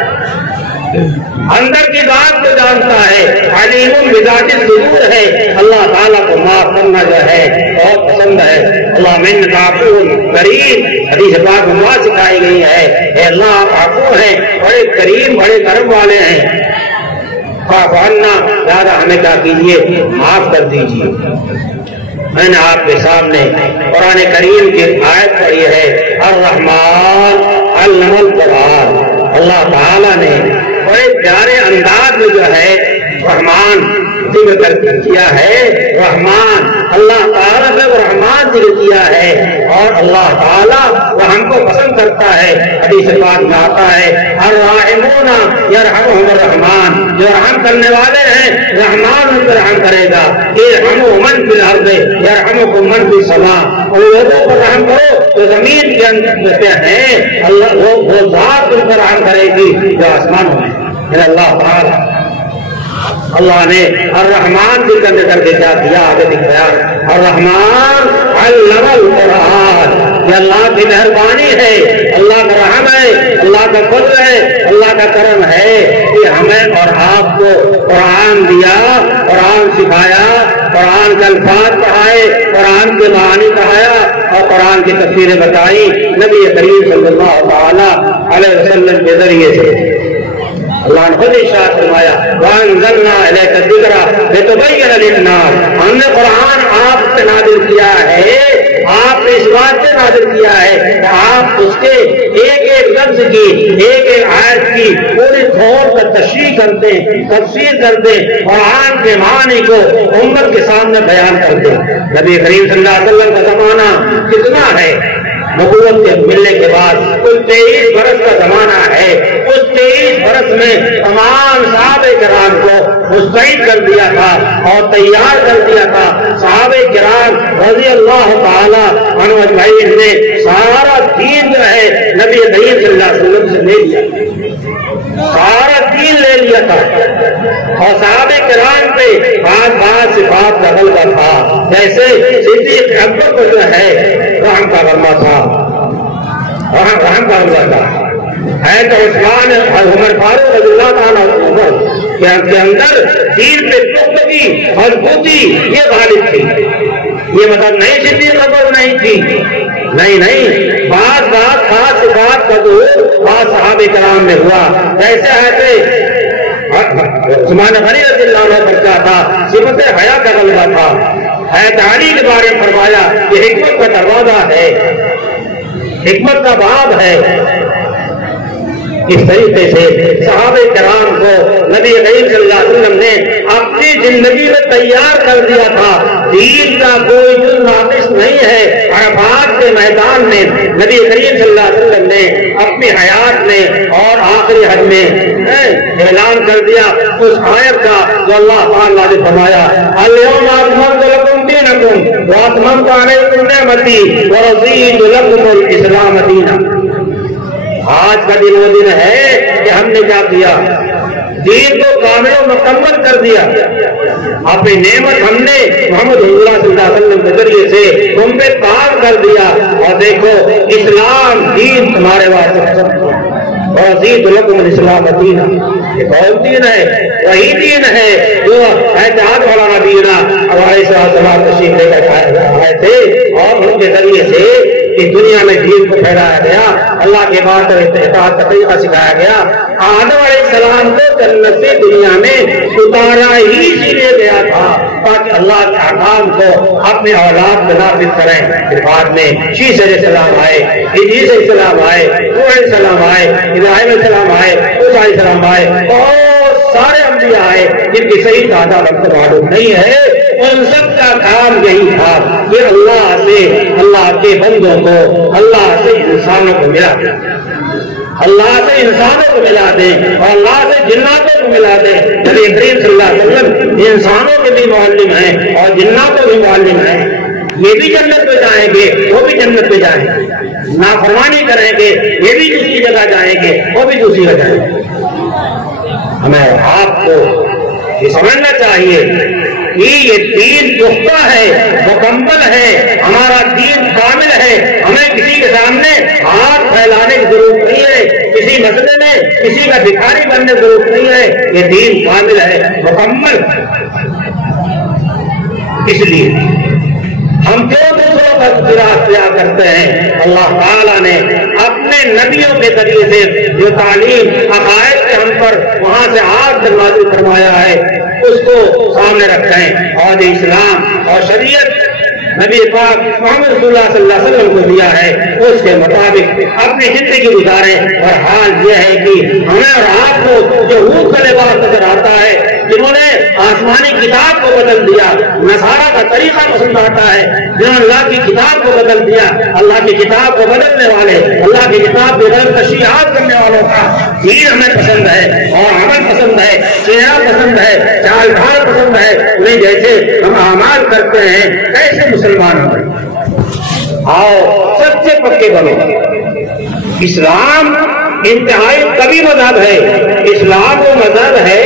اندر کی بات کو جانتا ہے، علیم بذات الصدور ہے۔ اللہ تعالیٰ کو معاف کرنا جو ہے بہت پسند ہے۔ اللہ من عفو کریم، حدیث پاک میں دعا سکھائی گئی ہے، اے اللہ آپ عفو ہیں، بڑے کریم، بڑے کرم والے ہیں۔ فاعف عنا، زیادہ ہمیں کیا کیجیے، معاف کر دیجیے۔ میں نے آپ کے سامنے قرآن کریم کی آیت پڑھی ہے، الرحمن علم القرآن۔ اللہ تعالیٰ نے بڑے پیارے انداز میں جو ہے رحمان ذکر کیا ہے رحمان، اللہ تعالیٰ نے رحمان ذکر کیا ہے، اور اللہ تعالیٰ رحم کو پسند کرتا ہے۔ حدیث پاک میں آتا ہے الراحمون یرحمہم الرحمن، جو رحم کرنے والے ہیں رحمان ان پر رحم کرے گا۔ ارحموا من فی الارض یرحمکم من فی السماء، ان لوگوں پر رحم کرو جو زمین کے اندر ہیں، اللہ وہ ذات ان پر رحم کرے گی جو آسمانوں میں۔ اللہ تعالیٰ اللہ نے الرحمان ذکر کر کے کیا دیا آگے دکھایا، الرحمان علم القرآن، یہ اللہ کی مہربانی ہے، اللہ کا رحم ہے، اللہ کا فضل ہے، اللہ کا کرم ہے کہ ہمیں اور آپ کو قرآن دیا، قرآن سکھایا، قرآن کے الفاظ پڑھائے، قرآن کے معانی پڑھایا اور قرآن کی تفسیریں بتائی نبی کریم صلی اللہ علیہ وسلم کے ذریعے سے۔ اللہ نے خود ارشاد فرمایا وَأَنزَلْنَا إِلَيْكَ الذِّكْرَ لِتُبَيِّنَ لِلنَّاسِ، ہم نے قرآن آپ سے نازل کیا ہے، آپ نے اس بات سے نازل کیا ہے کہ آپ اس کے ایک ایک لفظ کی، ایک ایک آیت کی پوری طور پر تشریح کرتے، تفسیر کرتے، قرآن کے معنی کو امت کے سامنے بیان کرتے۔ نبی کریم صلی اللہ علیہ وسلم کا زمانہ کتنا ہے؟ نبوت کے ملنے کے بعد کل 23 برس کا زمانہ ہے۔ اس 23 برس میں تمام صحابہ کرام کو مستعد کر دیا تھا اور تیار کر دیا تھا۔ صحابہ کرام رضی اللہ تعالی عنہ اجمعین نے سارا دین جو ہے نبی کریم صلی اللہ علیہ وسلم سے لے لیا، سارا دین لے لیا تھا، اور صحابہ کرام پہ بعض صفات کا غلبہ تھا، جیسے صدیق اکبر کو جو ہے رحم کا غلبہ تھا، رحم کا غلبہ تھا، ہے تو عثمان عمر فاروق رضی اللہ تعالیٰ عنہ کے اندر دین پہ پختگی مضبوطی یہ غالب تھی۔ یہ مطلب نہیں صدیق اکبر نہیں تھی، نہیں، بعض خاص صفات کا ظہور بعض صحابہ کرام میں ہوا، جیسے ایسے عثمان غنی رضی اللہ عنہ پر کیا تھا؟ صفت حیا کا غلبہ تھا۔ حیات علی کے بارے میں فرمایا یہ حکمت کا دروازہ ہے، حکمت کا باب ہے۔ اس طریقے سے صحابہ کرام کو نبی کریم صلی اللہ علیہ وسلم نے اپنی زندگی میں تیار کر دیا تھا۔ دین کا کوئی جز ناقص نہیں ہے۔ عرفات کے میدان میں نبی کریم صلی اللہ علیہ وسلم نے اپنی حیات میں اور آخری حد میں اعلان کر دیا اس آیت کا جو اللہ تعالیٰ نے فرمایا اليوم اکملت لکم دینکم واتممت علیکم نعمتی ورضیت لکم الاسلام دینا۔ آج کا دن وہ دن ہے کہ ہم نے کیا کیا؟ دین کو کامل و مکمل کر دیا۔ اپنی نعمت ہم نے محمد صلی اللہ علیہ وسلم کے ذریعے سے تم پہ تاب کر دیا، اور دیکھو اسلام دین تمہارے واسطے ورضیت لکم الاسلام دینا۔ یہ کون دین ہے؟ وہی دین ہے جو احتیاط والا نبینا ہمارے ساتھ تشریف لے کر آئے تھے، اور ان کے ذریعے سے اس دنیا میں دین کو پھیلایا گیا، اللہ کے بات اور اطاعت کا طریقہ سکھایا گیا۔ آدم علیہ السلام کو جنت سے دنیا میں اتارا ہی اسی لیے گیا تھا تاکہ اللہ کے احکام کو اپنے اولاد میں نافذ کریں۔ پھر بعد میں شیس علیہ السلام آئے، ادریس علیہ السلام آئے، نوح علیہ السلام آئے، ابراہیم علیہ السلام آئے، موسیٰ علیہ السلام آئے، بہت سارے انبیاء آئے جن کی صحیح تعداد ہم کو معلوم نہیں ہے۔ ان سب کا کام یہی تھا کہ اللہ سے اللہ کے بندوں کو اللہ سے انسانوں کو ملا دیں، اللہ سے انسانوں کو ملا دیں اور اللہ سے جناتوں کو ملا دیں۔ نبی کریم صلی اللہ علیہ وسلم انسانوں کے بھی معلم ہیں اور جناتوں کے بھی معلم ہیں۔ یہ بھی جنت پہ جائیں گے، وہ بھی جنت پہ جائیں گے، نافرمانی کریں گے یہ بھی دوسری جگہ جائیں گے، وہ بھی دوسری جگہ جائیں گے۔ ہمیں آپ کو یہ سمجھنا چاہیے کہ یہ دین پختہ ہے، مکمل ہے، ہمارا دین کامل ہے۔ ہمیں کسی کے سامنے ہاتھ پھیلانے کی ضرورت نہیں ہے، کسی مسئلے میں کسی کا بھکاری بننے کی ضرورت نہیں ہے۔ یہ دین کامل ہے، مکمل۔ اس لیے ہم کیوں دوسروں کا اختیار کرتے ہیں؟ اللہ تعالیٰ نے اپنے نبیوں کے ذریعے سے جو تعلیم عقائد سے ہم پر وہاں سے آج تک نازل فرمایا ہے اس کو سامنے رکھیں، اور اسلام اور شریعت نبی پاک محمد صلی اللہ علیہ وسلم کو دیا ہے اس کے مطابق اپنی زندگی گزاریں۔ اور حال یہ ہے کہ ہمیں اور آپ کو جو روح کا لباس نظر آتا ہے، جنہوں نے آسمانی کتاب کو بدل دیا، نصارہ کا طریقہ پسند آتا ہے، جنہوں نے اللہ کی کتاب کو بدل دیا، اللہ کی کتاب کو بدلنے والے، اللہ کی کتاب کے غلط تشریحات کرنے والوں کا دین ہمیں پسند ہے اور عمل پسند ہے، چہرہ پسند ہے، چال ڈھال پسند ہے، انہیں جیسے ہم اعمال کرتے ہیں کیسے مسلمان ہوں۔ آؤ سب سے پکے بنو۔ اسلام انتہائی قوی مذہب ہے، اسلام وہ مذہب ہے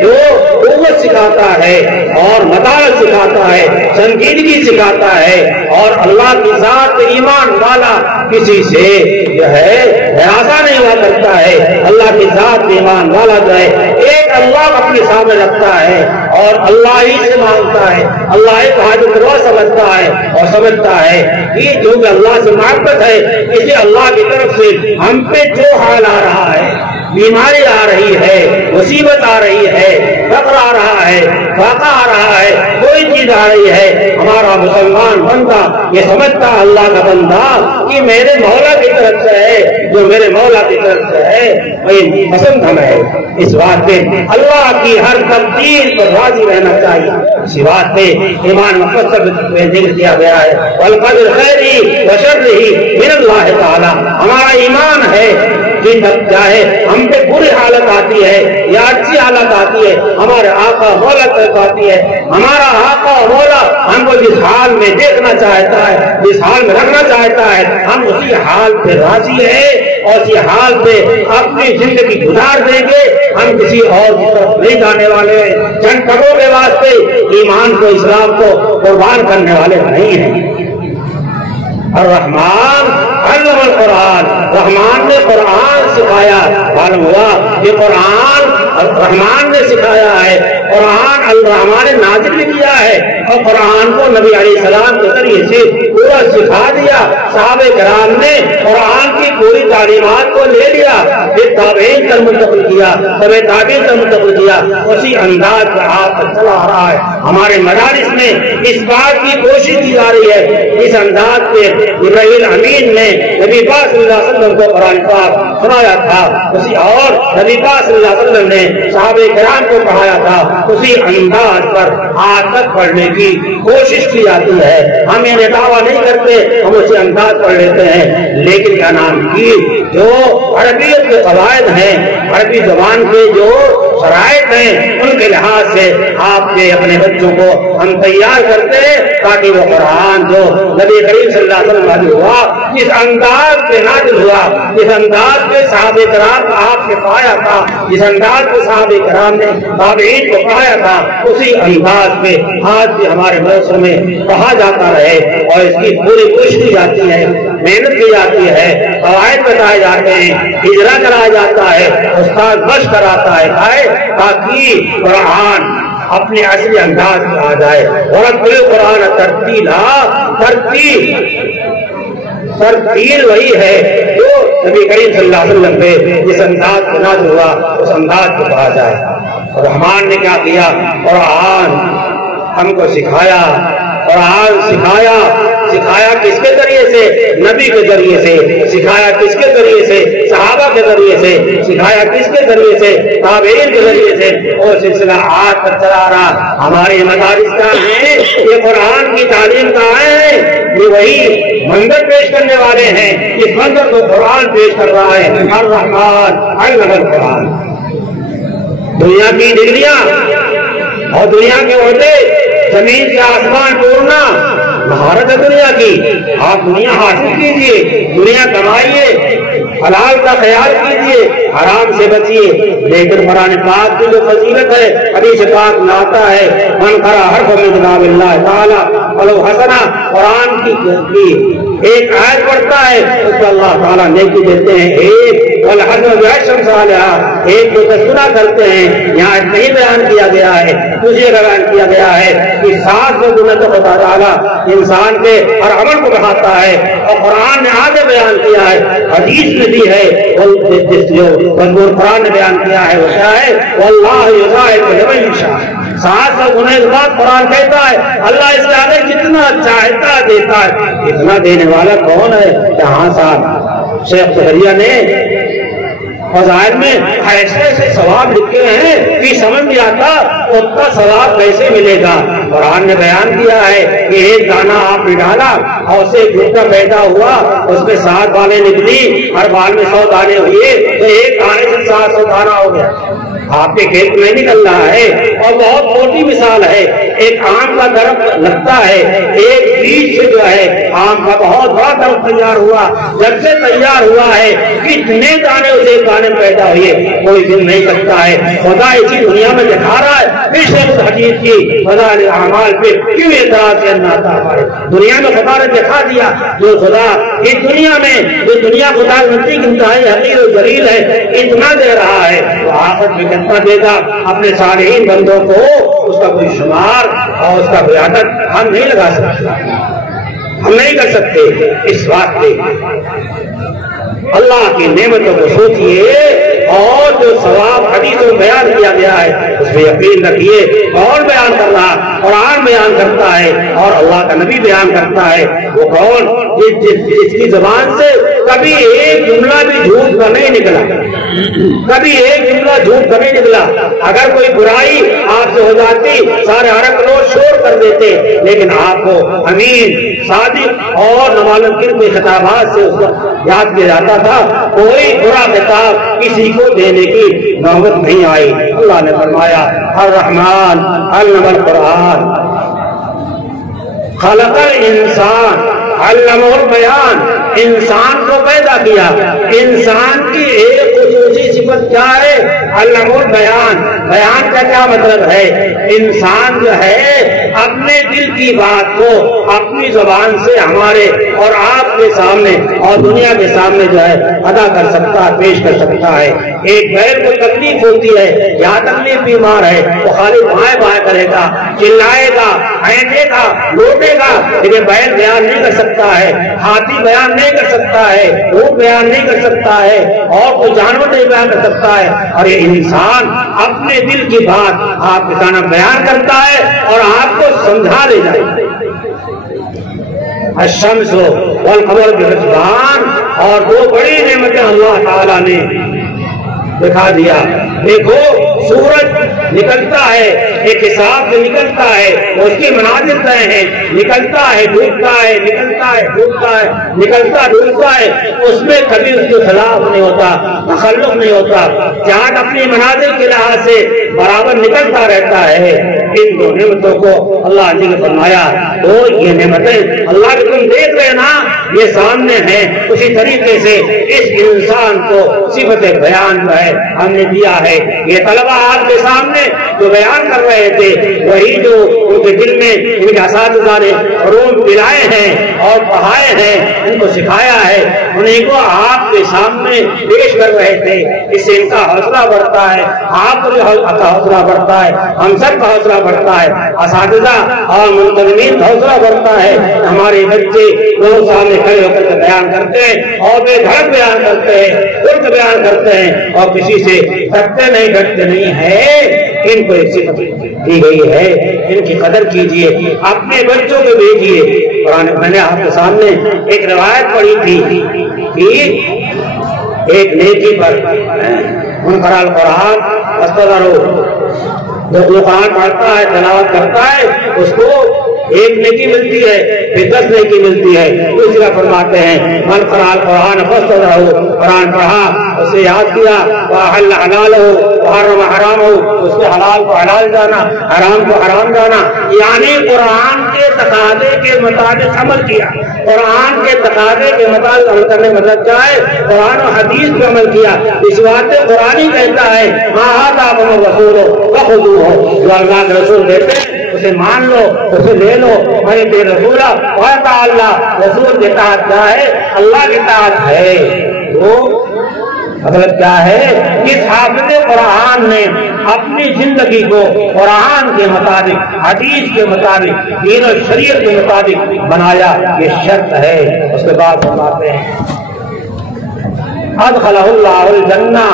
جو قوت سکھاتا ہے اور متانت سکھاتا ہے، سنجیدگی سکھاتا ہے، اور اللہ کی ذات ایمان والا کسی سے جو ہے ایسا نہیں ہوا کرتا ہے۔ اللہ کی ذات ایمان والا جو ہے ایک اللہ اپنے سامنے رکھتا ہے اور اللہ ہی سے مانگتا ہے، اللہ ایک حاجت روا سمجھتا ہے اور سمجھتا ہے کہ جو کہ اللہ سے محبت ہے، اسے اللہ کی طرف سے ہم پہ جو حال آ رہا ہے، بیماری آ رہی ہے، مصیبت آ رہی ہے، فقر آ رہا ہے، فاقہ آ رہا ہے، کوئی چیز آ رہی ہے، ہمارا مسلمان بندہ یہ سمجھتا اللہ کا بندہ کہ میرے مولا کی طرف سے ہے، جو میرے مولا کی طرف سے ہے وہی پسند ہمیں ہے۔ اس بات پہ اللہ کی ہر تبدیل پر راضی رہنا چاہیے۔ اسی بات پہ ایمان مفصل میں ذکر کیا گیا ہے، والقدر خیری وشرہ من اللہ تعالی۔ ہمارا ایمان ہے کہ چاہے ہم پہ بری حالت آتی ہے یا اچھی حالت آتی ہے، ہمارے آقا مولا طرف آتی ہے، ہمارا آقا مولا ہم کو جس حال میں دیکھنا چاہتا ہے، جس حال میں رکھنا چاہتا ہے، ہم اسی حال پہ راضی ہے اور اسی حال پہ اپنی زندگی گزار دیں گے۔ ہم کسی اور کی طرف نہیں جانے والے، چند ٹکوں کے واسطے ایمان کو، اسلام کو قربان کرنے والے نہیں ہیں۔ الرحمن علم القرآن، رحمان نے قرآن سکھایا، معلوم ہوا کہ قرآن رحمان نے سکھایا ہے، قرآن الرحمان نے نازل بھی کیا ہے، اور قرآن کو نبی علیہ السلام کے ذریعے سے پورا سکھا دیا۔ صحابہ کرام نے قرآن کی پوری تعلیمات کو لے لیا، پھر تابعین تک منتقل کیا، تبع تابعین تک منتقل کیا، اسی انداز سے آپ تک چلا آ رہا ہے۔ ہمارے مدارس میں اس بات کی کوشش کی جا رہی ہے، اس انداز پہ جبرائیل امین نے نبی پاک صلی اللہ علیہ وسلم کو قرآن پاک سنایا تھا، اسی اور نبی پاک صلی اللہ علیہ وسلم نے صحابہ کرام کو پڑھایا تھا، اسی انداز پر آج تک پڑھنے کی کوشش کی جاتی ہے۔ ہم یہ دعویٰ نہیں کرتے، ہم اسی انداز پڑھ لیتے ہیں، لیکن کیا نام کی جو عربیت کے قواعد ہیں، عربی زبان کے جو شرائط ہیں، ان کے لحاظ سے آپ کے اپنے بچوں کو ہم تیار کرتے ہیں تاکہ وہ قرآن جو نبی کریم صلی اللہ علیہ وسلم نازل ہوا، جس انداز پہ نازل ہوا، جس انداز پہ صحابہ کرام آپ نے پایا تھا، جس انداز پہ صحابہ کرام نے تابعین کو پایا تھا، اسی انداز پہ آج بھی ہمارے مدرسوں میں پڑھا جاتا رہے اور اس کی پوری کوشش کی جاتی ہے، محنت کی جاتی ہے، قواعد بتائے جاتے ہیں، اجرا کرایا جاتا ہے، استاد مشق کراتا ہے تاکہ قرآن اپنے اصلی انداز میں آ جائے۔ ورتل قرآن ترتیل وہی ہے جو نبی کریم صلی اللہ علیہ وسلم پہ جس انداز پہ نازل ہوا اس انداز پہ پڑھا جائے۔ رحمان نے کیا کیا؟ قرآن ہم کو سکھایا، قرآن سکھایا کس کے ذریعے سے؟ نبی کے ذریعے سے۔ سکھایا کس کے ذریعے سے؟ صحابہ کے ذریعے سے۔ سکھایا کس کے ذریعے سے؟ تابعین کے ذریعے سے۔ اور سلسلہ آج تک چلا رہا۔ ہمارے مدارس کہاں ہیں؟ یہ قرآن کی تعلیم کہاں ہے؟ یہ وہی منظر پیش کرنے والے ہیں، اس منظر کو قرآن پیش کر رہا ہے۔ الرحمن علم القرآن۔ دنیا کی ڈگریاں اور دنیا کے عہدے، زمین سے آسمان ٹوڑنا مہارت ہے دنیا کی۔ آپ دنیا حاصل کیجئے، دنیا کمائیے، حلال کا خیال کیجئے، حرام سے بچیے، لیکن قرآن پاک کی جو فضیلت ہے حدیث پاک میں آتا ہے، من قرأ حرف من کتاب اللہ تعالی ولو حسنہ، قرآن کی ایک آیت پڑھتا ہے اس کو اللہ تعالیٰ نیکی دیتے ہیں ایک، والحسنہ بعشر امثالها، ایک کو 10 گنا کرتے ہیں۔ یہاں نہیں بیان کیا گیا ہے، دوسرے بیان کیا گیا ہے کہ 700 گنا تو خدا تعالیٰ انسان کے ہر عمل کو بڑھاتا ہے، اور قرآن نے آگے بیان کیا ہے، حدیث میں دی ہے، جو مذکور قرآن نے بیان کیا ہے وہ کیا ہے؟ واللہ یضاعف لمن یشاء۔ 700 گنے کے بعد قرآن کہتا ہے اللہ اس کے آگے جتنا چاہتا دیتا ہے۔ اتنا دینے والا کون ہے؟ جہاں صاحب شیخ زکریا نے فضائل میں ایسے ایسے ثواب لکھے ہیں کہ سمجھ نہیں آتا اتنا ثواب کیسے ملے گا۔ قرآن نے بیان کیا ہے کہ ایک دانہ آپ نے ڈالا اور اسے گھٹا پیدا ہوا، اس میں 7 بالیں نکلی، ہر بال میں 100 دانے ہوئے تو ایک دانے سے 700 دانہ ہو گیا۔ آپ کے کھیت میں نکل رہا ہے اور بہت موٹی مثال ہے، ایک آم کا درخت لگتا ہے، ایک بیج سے جو ہے آم کا بہت بڑا درخت تیار ہوا، جب سے تیار ہوا ہے کتنے دانے اسے دانے پیدا ہوئے کوئی دن نہیں سکتا ہے۔ خدا اسی دنیا میں دکھا رہا ہے پھر شیخ حدیث کی فضائل اعمال پہ کیوں اعتراض کرنا آتا ہمارے دنیا میں خدا نے دکھا دیا جو خدا اس دنیا میں جو دنیا خدا نزدیک انتہائی حقیر و ذلیل ہے اتنا دے رہا ہے تو آخرت میں کتنا دے گا اپنے صالحین بندوں کو، اس کا کوئی شمار اور اس کا کوئی عدد ہم نہیں لگا سکتے، ہم نہیں کر سکتے۔ اس بات پہ اللہ کی نعمتوں کو سوچئے اور جو ثواب حدیثوں میں بیان کیا گیا ہے اس میں یقین رکھیے۔ کون بیان کر رہا؟ قرآن بیان کرتا ہے اور اللہ کا نبی بیان کرتا ہے۔ وہ کون؟ جس کی زبان سے کبھی ایک جملہ بھی جھوٹ کا نہیں نکلا، کبھی ایک جملہ جھوٹ کا نہیں نکلا۔ اگر کوئی برائی آپ سے ہو جاتی سارے عرب لوگ شور کر دیتے، لیکن آپ کو امین، صادق اور نمالمکن کے خطابات سے اس کو یاد کیا جاتا تھا۔ کوئی برا خطاب کسی کو دینے کی نوبت نہیں آئی۔ اللہ نے فرمایا الرحمن علم القرآن خلق الانسان علمہ البیان، انسان کو پیدا کیا، انسان کی ایک خصوصی صفت کیا ہے؟ علمہ البیان۔ بیان کا کیا مطلب ہے؟ انسان جو ہے اپنے دل کی بات کو اپنی زبان سے ہمارے اور آپ کے سامنے اور دنیا کے سامنے جو ہے ادا کر سکتا ہے، پیش کر سکتا ہے۔ ایک غیر کو تکلیف ہوتی ہے یا تکلیف بیمار ہے وہ خالی بائیں بائیں کرے گا، چلائے گا، ہینٹے گا، لوٹے گا، لیکن بیل بیان نہیں کر سکتا ہے، ہاتھی بیان نہیں کر سکتا ہے، اونٹ بیان نہیں کر سکتا ہے اور کوئی جانور نہیں بیان کر سکتا ہے۔ اور یہ انسان اپنے دل کی بات آپ کے سامنے بیان کرتا ہے اور آپ کو سمجھا لے جائے۔ الشمس والقمر بحسبان، اور دو بڑی نعمتیں اللہ تعالیٰ نے دکھا دیا۔ دیکھو سورج نکلتا ہے ایک حساب سے نکلتا ہے، اس کی منازل طے ہیں، نکلتا ہے ڈوبتا ہے، نکلتا ہے ڈوبتا ہے، نکلتا ڈوبتا ہے، اس میں کبھی اس کے خلاف نہیں ہوتا، تخلف نہیں ہوتا، چاند اپنی منازل کے لحاظ سے برابر نکلتا رہتا ہے۔ ان دو نعمتوں کو اللہ جی نے فرمایا تو یہ نعمتیں اللہ کے تم دیکھ رہے نا یہ سامنے ہیں، اسی طریقے سے اس انسان کو صفت بیان جو ہے ہم نے دیا ہے۔ یہ طلبہ آپ کے سامنے جو بیان کر رہے تھے وہی جو ان کے دل میں ان کے اساتذہ نے علوم پلائے ہیں اور پڑھائے ہیں، ان کو سکھایا ہے، انہیں کو آپ کے سامنے پیش کر رہے تھے۔ اس سے ان کا حوصلہ بڑھتا ہے، آپ کو حوصلہ بڑھتا ہے، ہم سب کا حوصلہ بڑھتا ہے، اساتذہ اور منتظمین کا حوصلہ بڑھتا ہے۔ ہمارے بچے لوگ سامنے کھڑے ہو کر بیان کرتے ہیں اور بے دھڑک بیان کرتے ہیں، درست بیان کرتے ہیں اور کسی سے ڈرتے نہیں ڈرتے نہیں ہے۔ ان کو ایک صفت دی گئی ہے، ان کی قدر کیجئے، اپنے بچوں کو بھیجئے۔ قرآن میں نے آپ کے سامنے ایک روایت پڑھی تھی کہ ایک نیکی پر منکر القرآن استدارو، جو قرآن پڑھتا ہے تلاوت کرتا ہے اس کو ایک نیکی ملتی ہے، پھر 10 نیکی ملتی ہے۔ دوسرا فرماتے ہیں من قرأ القرآن فاستدعوا، قرآن پڑھا اسے یاد کیا، وأحل حلالہ وحرم حرامہ، اس کے حلال کو حلال جانا، حرام کو حرام جانا، یعنی قرآن کے تقاضے کے مطابق عمل کیا، قرآن کے تقاضے کے مطابق عمل کرنے مطلب کیا ہے؟ قرآن و حدیث پہ عمل کیا۔ اس بات قرآن ہی کہتا ہے ما آتاکم الرسول فخذوہ، جو اللہ کے رسول دیتے ہیں اسے مان لو، اسے لے لو۔ میں تیرے رسول اللہ، رسول کی اطاعت کیا ہے؟ اللہ کی اطاعت ہے۔ تو مطلب کیا ہے؟ اس حافظ قرآن نے اپنی زندگی کو قرآن کے مطابق، حدیث کے مطابق، دین و شریعت کے مطابق بنایا، یہ شرط ہے۔ اس کے بعد فرماتے ہیں ادخلہ اللہ الجنہ،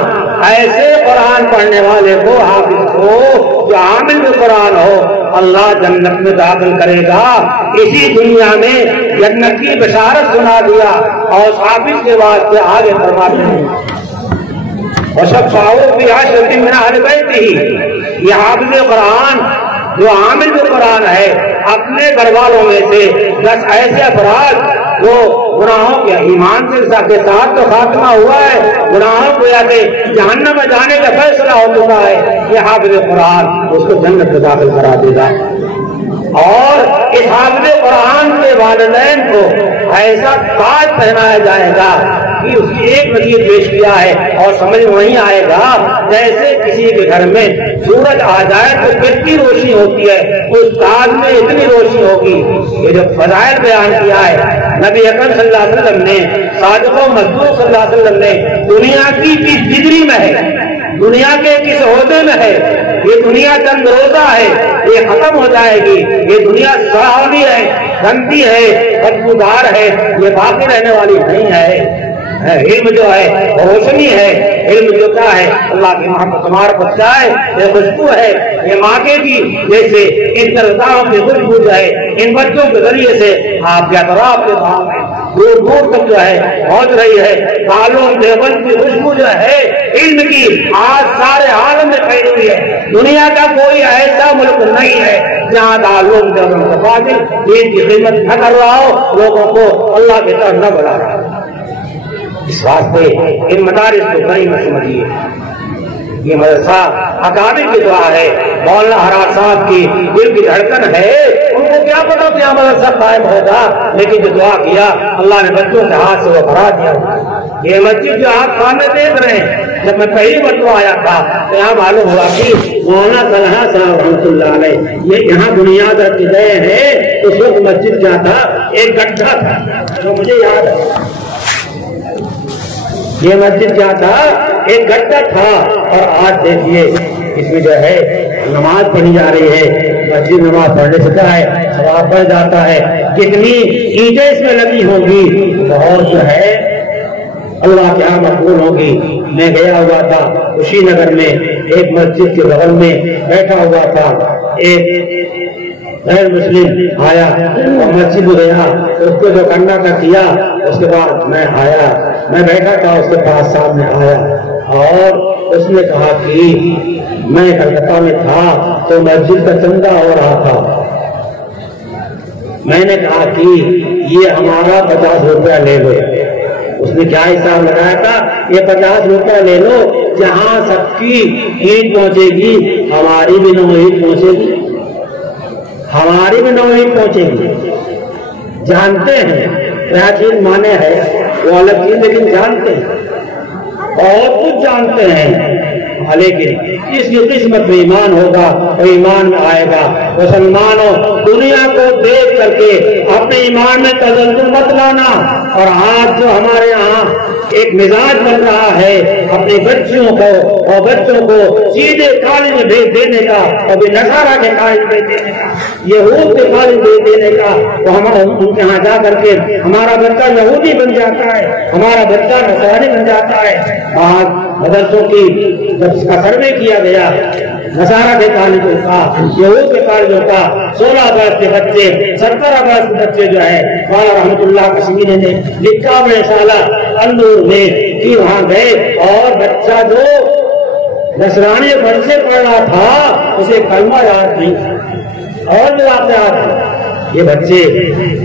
ایسے قرآن پڑھنے والے کو، حافظ کو، جو عامل قرآن ہو، اللہ جنت میں داخل کرے گا۔ اسی دنیا میں جنت کی بشارت سنا دیا اور حافظ کے واسطے آگے فرماتے ہیں وشفعوا في 10 من اہل بیتہ، یہ حافظ قرآن جو عامل قرآن ہے اپنے گھر والوں میں سے 10 ایسے افراد جو گناہوں کے ایمان کے ساتھ تو خاتمہ ہوا ہے، گناہوں کو یا کہ جہنم میں جانے کا فیصلہ ہو چکا ہے، یہ حافظ قرآن اس کو جنت میں داخل کرا دے گا۔ اور اس حافظ قرآن کے والدین کو ایسا تاج پہنایا جائے گا کہ اس کی ایک نظیر پیش کیا ہے اور سمجھ وہیں آئے گا جیسے کسی کے گھر میں سورج آ جائے تو کتنی روشنی ہوتی ہے، اس تاج میں اتنی روشنی ہوگی۔ یہ جو فضائل بیان کیا ہے نبی اکرم صلی اللہ علیہ وسلم نے، صادق و مصدوق صلی اللہ علیہ وسلم نے، دنیا کی کس ڈگری میں ہے، دنیا کے کس عہدے میں ہے، یہ دنیا چند روزہ ہے، یہ ختم ہو جائے گی، یہ دنیا سڑاوی ہے، گندی ہے، بدبودار ہے، یہ باقی رہنے والی نہیں ہے۔ علم جو ہے روشنی ہے، علم جو کیا ہے اللہ کی محبت تمہارے کو جائے، یہ خوشبو ہے، یہ ماں کی جیسے ان ترزاؤں کی خوشبو جو ہے ان بچوں کے ذریعے سے آپ کے اطراف کے بھاؤ میں دور دور تک جو ہے پہنچ رہی ہے۔ تعلیم دیوبند کی خوشبو جو ہے علم کی آج سارے عالم میں پھیلی ہوئی ہے۔ دنیا کا کوئی ایسا ملک نہیں ہے جہاں تعلیم دیوبند کا فاضل دین کی خدمت نہ کر رہا ہو، لوگوں کو اللہ کی طرف نہ بلا رہا ہو۔ اس واسطے ان مدارس کو کہیں نہ سمجھیے، یہ مدرسہ اکابر کی دعا ہے، مولانا حرار صاحب کی دل کی دھڑکن ہے، ان کو کیا پتا کیا مدرسہ قائم ہوگا، لیکن جو دعا کیا اللہ نے بچوں کے ہاتھ سے وہ بھرا دیا۔ یہ مسجد جو آپ سامنے دیکھ رہے ہیں، جب میں پہلی مرتبہ آیا تھا تو یہاں معلوم ہوا کہ مولانا طلحہ صاحب رحمۃ اللہ علیہ یہ یہاں بنیاد رکھ گئے ہیں۔ اس وقت مسجد کیا تھا، ایک گڈھا تھا، جو مجھے یاد ہے یہ مسجد کیا تھا، ایک گڈھا تھا، اور آج دیکھیے اس میں جو ہے نماز پڑھی جا رہی ہے۔ مسجد نماز پڑھنے سے کیا ہے ثواب بڑھ جاتا ہے، کتنی اینٹیں اس میں لگی ہوگی اور جو ہے اللہ کے یہاں مقبول ہوگی۔ میں گیا ہوا تھا خوشی نگر میں، ایک مسجد کے بغل میں بیٹھا ہوا تھا، ایک غیر مسلم آیا اور مسجد گیا، اس کو جو کرنا تھا کیا، اس کے بعد میں آیا، میں بیٹھا تھا اس کے پاس، سامنے آیا اور اس نے کہا کہ میں کلکتہ میں تھا تو مسجد کا چندہ ہو رہا تھا، میں نے کہا کہ یہ ہمارا 50 روپیہ لے لو۔ اس نے کیا حساب لگایا تھا، یہ 50 روپیہ لے لو، جہاں سب کی عید پہنچے گی ہماری بھی 9 عید پہنچے گی، ہماری بھی 9 عید پہنچے گی۔ جانتے ہیں کیا چیز مانے ہے وہ الگ چیز، لیکن جانتے ہیں، بہت کچھ جانتے ہیں، لیکن اس کی قسمت میں ایمان ہوگا اور ایمان میں آئے گا۔ مسلمانوں دنیا کو دیکھ کر کے اپنے ایمان میں تزلزل مت لانا۔ اور آج جو ہمارے یہاں ایک مزاج بن رہا ہے اپنے بچوں کو سیدھے کالج میں بھیج دینے کا، ابھی نصارہ کے کالج بھیج دینے کا، یہود کے کالج بھیج دینے کا، تو ہم ان کے یہاں جا کر کے ہمارا بچہ یہودی بن جاتا ہے، ہمارا بچہ نصرانی بن جاتا ہے۔ آج مدرسوں کی جب اس کا سروے کیا گیا، نصارہ کے کالجوں کا، یہود کے کالجوں کا، 16 اگست کے بچے، 17 اگست کے بچے جو ہے مولانا رحمۃ اللہ کشمیری نے لکھا میں سالہ اندور میں کہ وہاں گئے اور بچہ جو نصرانی پڑھ سے پڑھ رہا تھا اسے کلمہ یاد نہیں اور جو واقعات ہیں، یہ بچے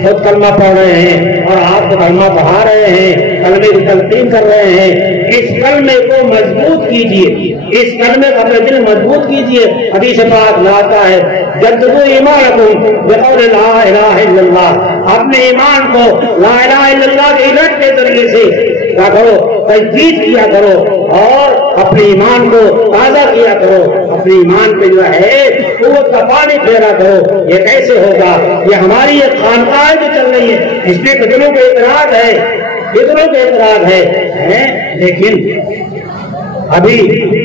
خود کلمہ پڑھ رہے ہیں اور آپ کو کلمہ پڑھا رہے ہیں، کلمے کی تلقین کر رہے ہیں۔ اس کلمے کو مضبوط کیجئے، اس کلمے کا اپنے دل مضبوط کیجئے۔ حدیث پاک لاتا ہے جددوا ایمانکم بقول لا الہ الا اللہ، اپنے ایمان کو لا الہ الا اللہ کے الٹ کے ذریعے سے کیا کرو، تجدید کیا کرو اور اپنے ایمان کو تازہ کیا کرو، اپنے ایمان پہ جو ہے قوت کا پانی پھیرا کرو۔ یہ کیسے ہوگا؟ یہ ہماری ایک خانقاہ جو چل رہی ہے، اس میں کتنوں کو اعتراض ہے، لیکن ابھی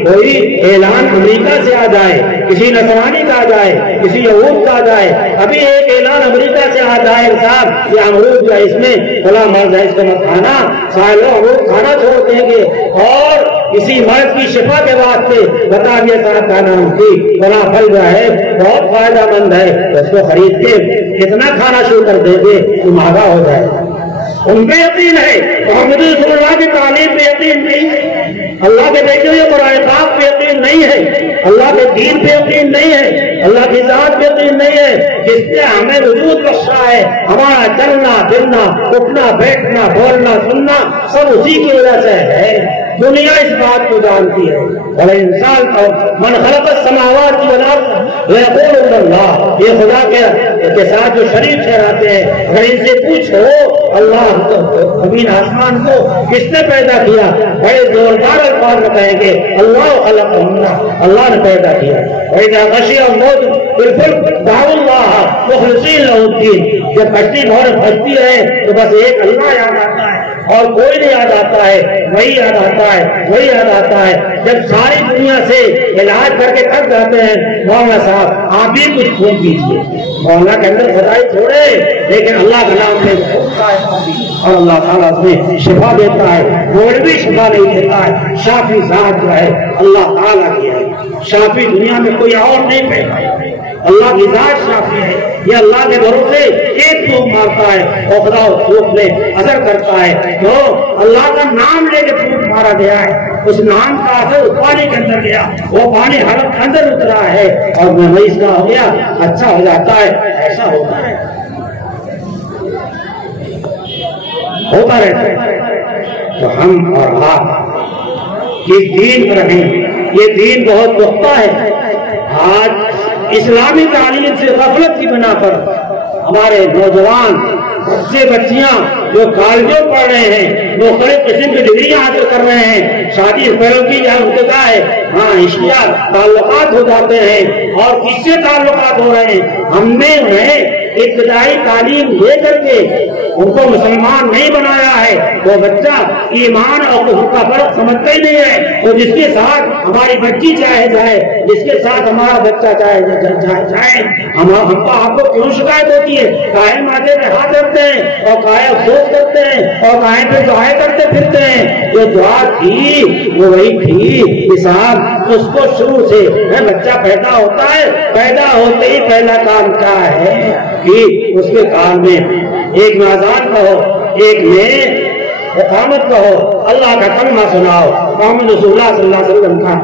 کوئی اعلان امریکہ سے آ جائے، کسی نصرانی کا آ جائے، کسی یہود کا آ جائے، ابھی ایک اعلان امریکہ سے آ جائے صاحب یہ امرود جو ہے اس میں بلا مرض ہے، اس کو مت کھانا، سائلو امرود کھانا چھوڑ دیں گے، اور کسی مرض کی شفا کے واسطے بتا دیا صاحب کا نام کی بلا پھل جو ہے بہت فائدہ مند ہے، اس کو خرید کے اتنا کھانا شروع کر دیں گے کہ مہنگا ہو جائے۔ ان پہ یقین ہے، محمد رسول اللہ کی تعلیم پہ یقین نہیں ہے، اللہ کے بیٹے یہ قرآن پاک پہ یقین نہیں ہے، اللہ کے دین پہ یقین نہیں ہے، اللہ کی ذات پہ یقین نہیں ہے، جس نے ہمیں وجود بخشا ہے، ہمارا چلنا پھرنا اٹھنا بیٹھنا بولنا سننا سب اسی کی وجہ سے ہے۔ دنیا اس بات کو جانتی ہے، اور انسان کو من خلق السماوات والارض ويقول اللہ، یہ خدا کے ساتھ جو شریک ٹھہراتے ہیں، اگر ان سے پوچھو اللہ زمین آسمان کو کس نے پیدا کیا، بڑے زوردار الفاظ میں کہیں گے اللہ خلقهن، اللہ نے پیدا کیا۔ وَإِذَا غَشِيَ الْمَوْجُ بِالْفُلْكِ دَعَوُا اللَّهَ مُخْلِصِينَ لَهُ الدِّينَ، جب کشتی بہت بھجتی ہے تو بس ایک اللہ یاد آتا ہے اور کوئی نہیں یاد آتا ہے، وہی یاد آتا ہے، وہی یاد آتا ہے۔ جب ساری دنیا سے علاج کر کے تھک جاتے ہیں، مولانا صاحب آپ بھی کچھ پھونک دیجیے، مولانا کے اندر خدائی چھوڑے لیکن اللہ کا نام لے پھونکتا ہے اور اللہ تعالیٰ اس میں شفا دیتا ہے، کوئی بھی شفا نہیں دیتا ہے۔ شافی ذات جو ہے اللہ تعالیٰ کی ہے، شافی دنیا میں کوئی اور نہیں پیدا ہے، اللہ کی ذات شافی ہے۔ یہ اللہ کے بھروسے ایک پھونک مارتا ہے اور خدا اس پھونک میں اثر کرتا ہے۔ تو اللہ کا نام لے کے پھونک مارا گیا ہے، اس نام کا اثر اس پانی کے اندر گیا، وہ پانی حلق کے اندر اترا ہے اور مریض کا ہو گیا، اچھا ہو جاتا ہے۔ ایسا ہوتا ہے، ہوتا رہتا ہے۔ تو ہم اور آپ یہ دین پر رہیں، یہ دین بہت پختہ ہے۔ آج اسلامی تعلیم سے غفلت کی بنا پر ہمارے نوجوان بچے بچیاں جو کالجوں پڑھ رہے ہیں، مختلف قسم کی ڈگریاں حاصل کر رہے ہیں، شادی پہلو کی یا ابتدا ہے، ہاں اشتہار تعلقات ہو جاتے ہیں اور کس سے تعلقات ہو رہے ہیں؟ ہم نے انہیں ابتدائی تعلیم دے کر کے ان کو مسلمان نہیں بنایا ہے۔ وہ بچہ ایمان اور کفر کا فرق سمجھتا ہی نہیں ہے، تو جس کے ساتھ ہماری بچی چاہے جائے، جس کے ساتھ ہمارا بچہ چاہے جائے، ہم آپ کو کیوں شکایت ہوتی ہے؟ کائے ماتھے پہ ہاتھ رکھتے ہیں اور کائے افسوس کرتے ہیں اور کائے پہ دعائیں کرتے پھرتے ہیں۔ جو دعا تھی وہ وہی تھی حساب، اس کو شروع سے بچہ پیدا ہوتا ہے، پیدا ہوتے ہی پہلا کام کیا ہے کہ اس کے کام میں ایک میں اذان کہو، ایک میں اقامت کہو، اللہ کا کلمہ سناؤ، محمد رسول اللہ صلی اللہ علیہ وسلم کا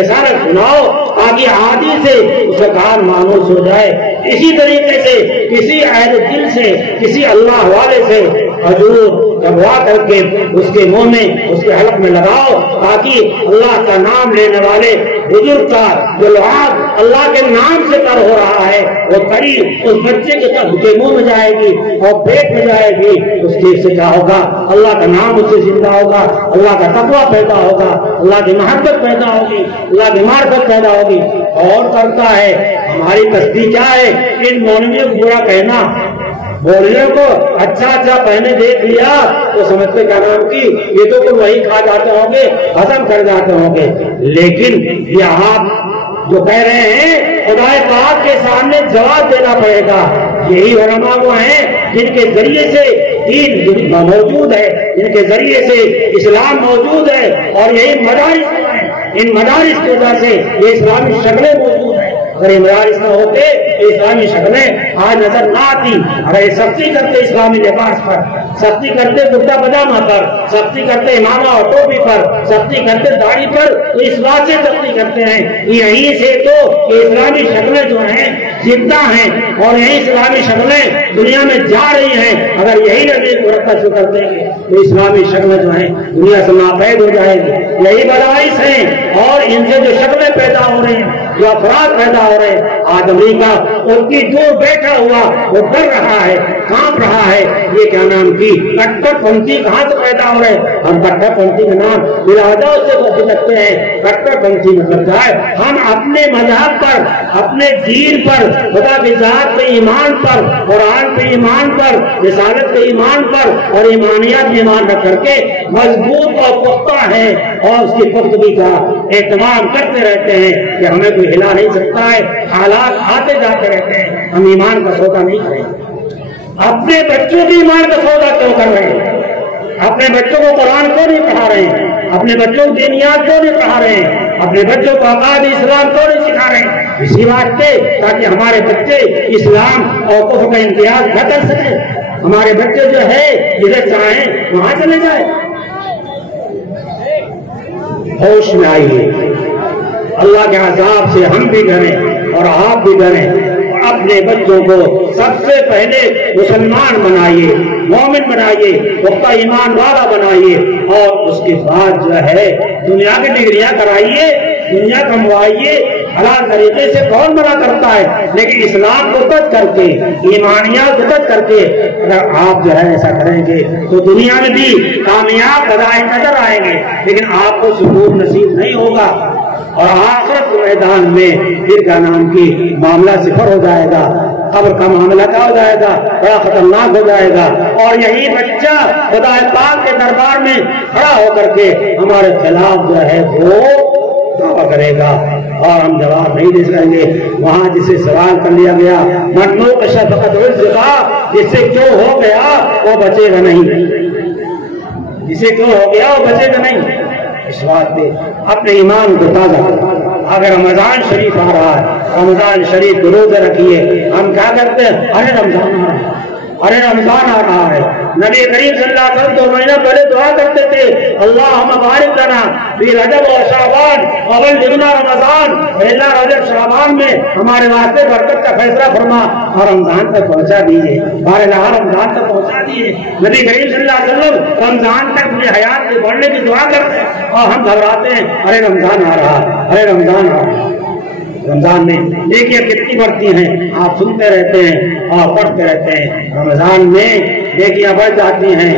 رسالت سناؤ، تاکہ عادی سے اس کا کام مانوس ہو جائے۔ اسی طریقے سے کسی اہل دل سے، کسی اللہ والے سے حضور کروا کر کے اس کے منہ میں، اس کے حلق میں لگاؤ، تاکہ اللہ کا نام لینے والے بزرگ کا جو لعاب اللہ کے نام سے کر ہو رہا ہے وہ کڑی اس بچے کے منہ میں جائے گی اور پیٹ میں جائے گی، اس کے سے کیا ہوگا؟ اللہ کا نام اس سے زندہ ہوگا، اللہ کا تقویٰ پیدا ہوگا، اللہ کی محبت پیدا ہوگی، اللہ کی معرفت پیدا ہوگی۔ اور کرتا ہے ہماری تصدیق کیا ہے؟ ان مولویوں کو برا کہنا، مولویوں کو اچھا اچھا پہنے دیکھ لیا تو سمجھتے کیا نام کی یہ تو کوئی وہی کھا جاتے ہوں گے، ختم کر جاتے ہوں گے۔ لیکن یہ آپ جو کہہ رہے ہیں خدا پاک کے سامنے جواب دینا پڑے گا۔ یہی علماء وہ ہیں جن کے ذریعے سے دین موجود ہے، جن کے ذریعے سے اسلام موجود ہے، اور یہی مدارس ہیں، ان مدارس کی وجہ سے یہ اسلامی شکلیں موجود ہیں۔ اگر یہ مدارس نہ ہوتے تو اسلامی شکلیں آج نظر نہ آتی۔ اگر یہ سختی کرتے اسلامی لباس پر، سختی کرتے کرتا پاجامہ پر، سختی کرتے امامہ اور ٹوپی پر، سختی کرتے داڑھی پر، تو اس بات سے سختی کرتے ہیں یہیں سے تو یہ اسلامی شکلیں جو ہیں زندہ ہیں، اور یہی اسلامی شکلیں دنیا میں جا رہی ہیں۔ اگر یہی نظر کو رکھا شروع کر دیں گے تو اسلامی شکلیں جو ہیں دنیا سے ناپید ہو جائیں گی۔ یہی مدارس ہیں اور ان سے جو شکلیں پیدا ہو رہی ہیں، جو افراد پیدا ہو رہے ہیں، آج امریکہ ان کی دور بیٹھا ہوا وہ ڈر رہا ہے، کانپ رہا ہے۔ یہ کیا نام کی کٹر پنتھی کہاں سے پیدا ہو رہے ہیں؟ ہم کٹر پنتھی کا نام بلادا سے لگتے ہیں۔ کٹر پنتھی مطلب کیا ہے؟ ہم اپنے مذہب پر، اپنے دین پر، خدا کی ذات پہ ایمان پر، قرآن پہ ایمان پر، رسالت پہ ایمان پر اور ایمانیات پہ ایمان رکھ کر کے مضبوط اور پختہ ہے، اور اس کی پختگی کا اہتمام کرتے رہتے ہیں کہ ہمیں کوئی ہلا نہیں سکتا ہے۔ حالات آتے جاتے رہتے ہیں، ہم ایمان کا سودا نہیں کریں گے۔ اپنے بچوں کی ایمان کا سودا کیوں کر رہے ہیں؟ اپنے بچوں کو قرآن کیوں نہیں پڑھا رہے ہیں؟ اپنے بچوں کو دینیات کیوں نہیں پڑھا رہے ہیں؟ اپنے بچوں کو عقائد اسلام کیوں نہیں سکھا رہے ہیں؟ اسی بات پہ تاکہ ہمارے بچے اسلام اور کفر کا امتیاز نہ کر سکے، ہمارے بچے جو ہے جدھر چاہیں وہاں چلے جائیں۔ ہوش میں آئیے، اللہ کے عذاب سے ہم بھی ڈریں اور آپ بھی ڈریں، اپنے بچوں کو سب سے پہلے مسلمان بنائیے، مومن بنائیے، پختہ ایمان والا بنائیے، اور اس کے بعد جو ہے دنیا کی ڈگریاں کرائیے، دنیا کموائیے۔ حلال طریقے سے کون منع کرتا ہے، لیکن اسلام کو ترک کر کے، ایمانیات کو ترک کر کے اگر آپ جو ہے ایسا کریں گے تو دنیا میں بھی کامیاب فضائل نظر آئیں گے، لیکن آپ کو سکون نصیب نہیں ہوگا، اور آخرت کے میدان میں پھر کا نام کی معاملہ صفر ہو جائے گا، قبر کا معاملہ کیا ہو جائے گا، بڑا خطرناک ہو جائے گا۔ اور یہی بچہ خدا پاک کے دربار میں کھڑا ہو کر کے ہمارے خلاف جو ہے وہ دعویٰ کرے گا، اور ہم جواب نہیں دے سکیں گے۔ وہاں جسے سوال کر لیا گیا مٹنو کشا فقط جس سے کیوں ہو گیا وہ بچے گا نہیں، جسے کیوں ہو گیا وہ بچے گا نہیں۔ اس بات پہ اپنے ایمان کو تازہ کریں۔ اگر رمضان شریف آ رہا ہے، رمضان شریف کو روزہ رکھیے۔ ہم کیا کرتے ہیں، ارے رمضان آ رہا ہے، ارے رمضان آ رہا ہے۔ نبی کریم صلی اللہ علیہ وسلم 2 مہینہ پہلے دعا کرتے تھے، اللہم بارک لنا فی رجب و شعبان وبلغنا رمضان، اللہ رجب شعبان میں ہمارے واسطے برکت کا فیصلہ فرما اور رمضان تک پہنچا دیجیے، بارہا رمضان تک پہنچا دیجیے۔ نبی کریم صلی اللہ علیہ وسلم رمضان تک اپنی حیات سے بڑھنے کی دعا کرتے ہیں، اور ہم گھبراتے ہیں، ارے رمضان آ رہا، ارے رمضان آ رہا۔ رمضان میں دیکھیے کتنی بڑھتی ہیں، آپ سنتے رہتے ہیں اور پڑھتے رہتے ہیں۔ رمضان میں دیکھیے بڑھ جاتی ہیں،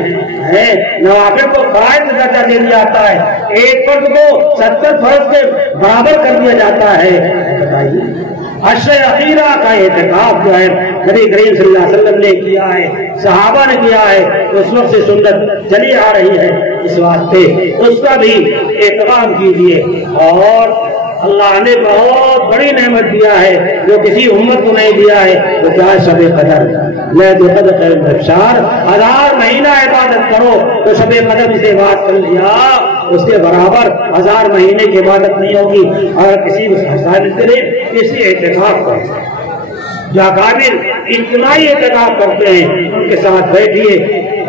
نوافل کو فرائض درجہ دے دیا جاتا ہے، ایک فرض کو 70 فرض کے برابر کر دیا جاتا ہے۔ بتائیے عشر اخیرہ کا اعتکاف جو ہے نبی کریم صلی اللہ علیہ وسلم نے کیا ہے، صحابہ نے کیا ہے، اس وقت سے سنت چلی آ رہی ہے، اس واسطے اس کا بھی اہتمام کیجیے۔ اور اللہ نے بہت بڑی نعمت دیا ہے جو کسی امت کو نہیں دیا ہے، تو کیا شب قدر، لیلۃ القدر خیر من الشہر، 1000 مہینہ عبادت کرو تو شب قدر سے بات کر لیا، اس کے برابر 1000 مہینے کی عبادت نہیں ہوگی۔ اور کسی کسی اعتکاف پر جو اکابر اجتماعی اعتکاف کرتے ہیں ان کے ساتھ بیٹھیے،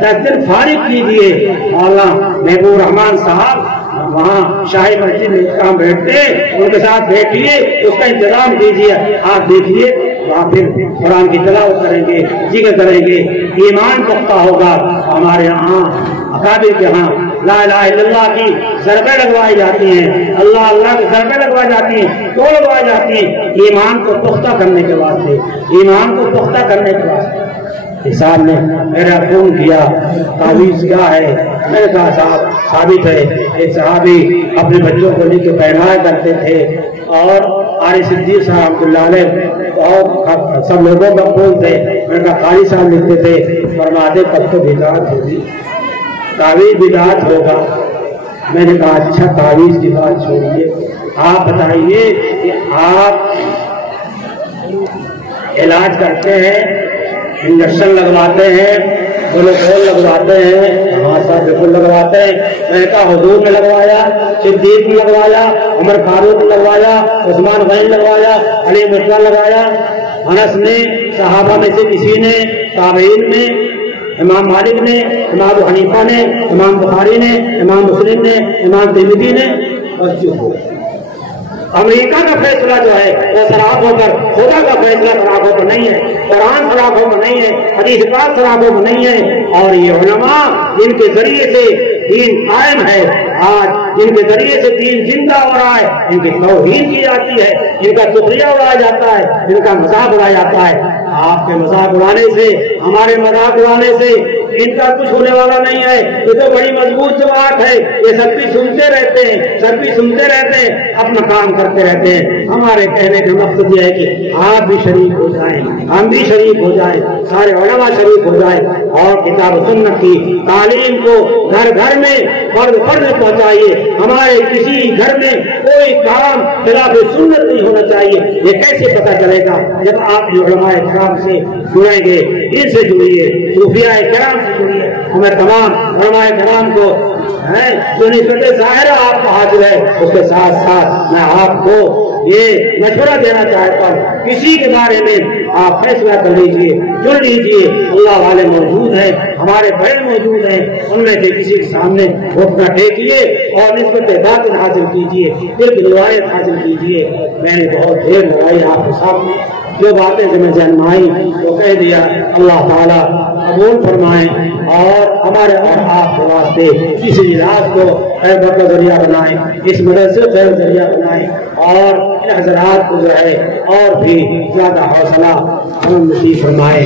10 دن فارغ کیجیے۔ مولانا محبوب رحمان صاحب وہاں شاہی مسجد میں کام بیٹھتے ہیں، ان کے ساتھ بیٹھیے، اس کا انتظام کیجیے۔ آپ دیکھیے وہاں پھر قرآن کی تلاوت کریں گے، ذکر کریں گے، ایمان پختہ ہوگا۔ ہمارے یہاں اکابر کے ہاں لا الہ الا اللہ کی ضربیں لگوائی جاتی ہیں، اللہ اللہ کی ضربیں لگوائی جاتی ہیں، کیوں لگوائی جاتی ہیں؟ ایمان کو پختہ کرنے کے واسطے، ایمان کو پختہ کرنے کے واسطے۔ صاحب نے میرا فون کیا، تعویذ کیا ہے؟ میں نے کہا صاحب ثابت ہے، ایک صحابی اپنے بچوں کو لے کے پہنایا کرتے تھے، اور قاری صدیق صاحب رحمۃ اللہ علیہ اور سب لوگوں کا فون تھے۔ میں نے کہا قاری صاحب لکھتے تھے، فرماتے تب تو بدعت ہوگی، تعویذ بدعت ہوگا۔ میں نے کہا اچھا تعویذ کی بات چھوڑیے، آپ بتائیے کہ آپ علاج کرتے ہیں، انجیکشن لگواتے ہیں، گلوکوز لگواتے ہیں، ہاں صاحب بالکل لگواتے ہیں۔ میں نے کہا حضور نے لگوایا، صدیق نے لگوایا، عمر فاروق نے لگوایا، عثمان غنی نے لگوایا، علی مرتضیٰ لگوایا، انس نے، صحابہ میں سے کسی نے، تابعین نے، امام مالک نے، امام ابو حنیفہ نے، امام بخاری نے، امام مسلم نے، امام ترمذی نے، اور چپ ہو۔ امریکہ کا فیصلہ جو ہے وہ سراغوں پر، خدا کا فیصلہ سراغوں پر نہیں ہے، قرآن سراغوں پر نہیں ہے، حدیث پاک سراغوں پر نہیں ہے۔ اور یہ علماء جن کے ذریعے سے دین قائم ہے، آج جن کے ذریعے سے دین زندہ ہو رہا ہے، ان کی توہین کی جاتی ہے، ان کا سخریہ اڑایا جاتا ہے، ان کا مذاق اڑایا جاتا ہے۔ آپ کے مذاق اڑانے سے، ہمارے مذاق اڑانے سے ان کا کچھ ہونے والا نہیں ہے۔ یہ تو بڑی مضبوط جماعت ہے، یہ سب بھی سنتے رہتے ہیں، سب بھی سنتے رہتے ہیں، اپنا کام کرتے رہتے ہیں۔ ہمارے کہنے کا مقصد یہ ہے کہ آپ بھی شریک ہو جائیں، ہم بھی شریک ہو جائیں، سارے علماء شریک ہو جائیں، اور کتاب و سنت کی تعلیم کو گھر گھر میں فرض پہنچائیے۔ ہمارے کسی گھر میں کوئی کام خلاف سنت نہیں ہونا چاہیے۔ یہ کیسے پتہ چلے گا؟ جب آپ علماء کرام سے جڑیں گے، ان سے جڑیے، صوفیاء کرام سے جڑیے۔ ہمیں تمام علماء کرام کو جو نسبت ظاہرہ آپ کو حاصل ہے، اس کے ساتھ ساتھ میں آپ کو یہ مشورہ دینا چاہتا ہوں، کسی کے بارے میں آپ فیصلہ کر لیجیے، چن لیجیے، اللہ والے موجود ہیں، ہمارے بہن موجود ہیں، ان میں سے کسی کے سامنے گھٹنا ٹیکیے اور نسبت باطن حاصل کیجیے، ایک روایت حاصل کیجیے۔ میں نے بہت دیر لگائی آپ کے سامنے، جو باتیں میں ذہن میں آئی وہ کہہ دیا۔ اللہ تعالیٰ قبول فرمائیں اور ہمارے اور آپ کے واسطے اس اجلاس کو خیر کا ذریعہ بنائیں، اس مدرسے کو خیر ذریعہ بنائیں، اور ان حضرات کو جو ہے اور بھی زیادہ حوصلہ ہم نصیب فرمائیں۔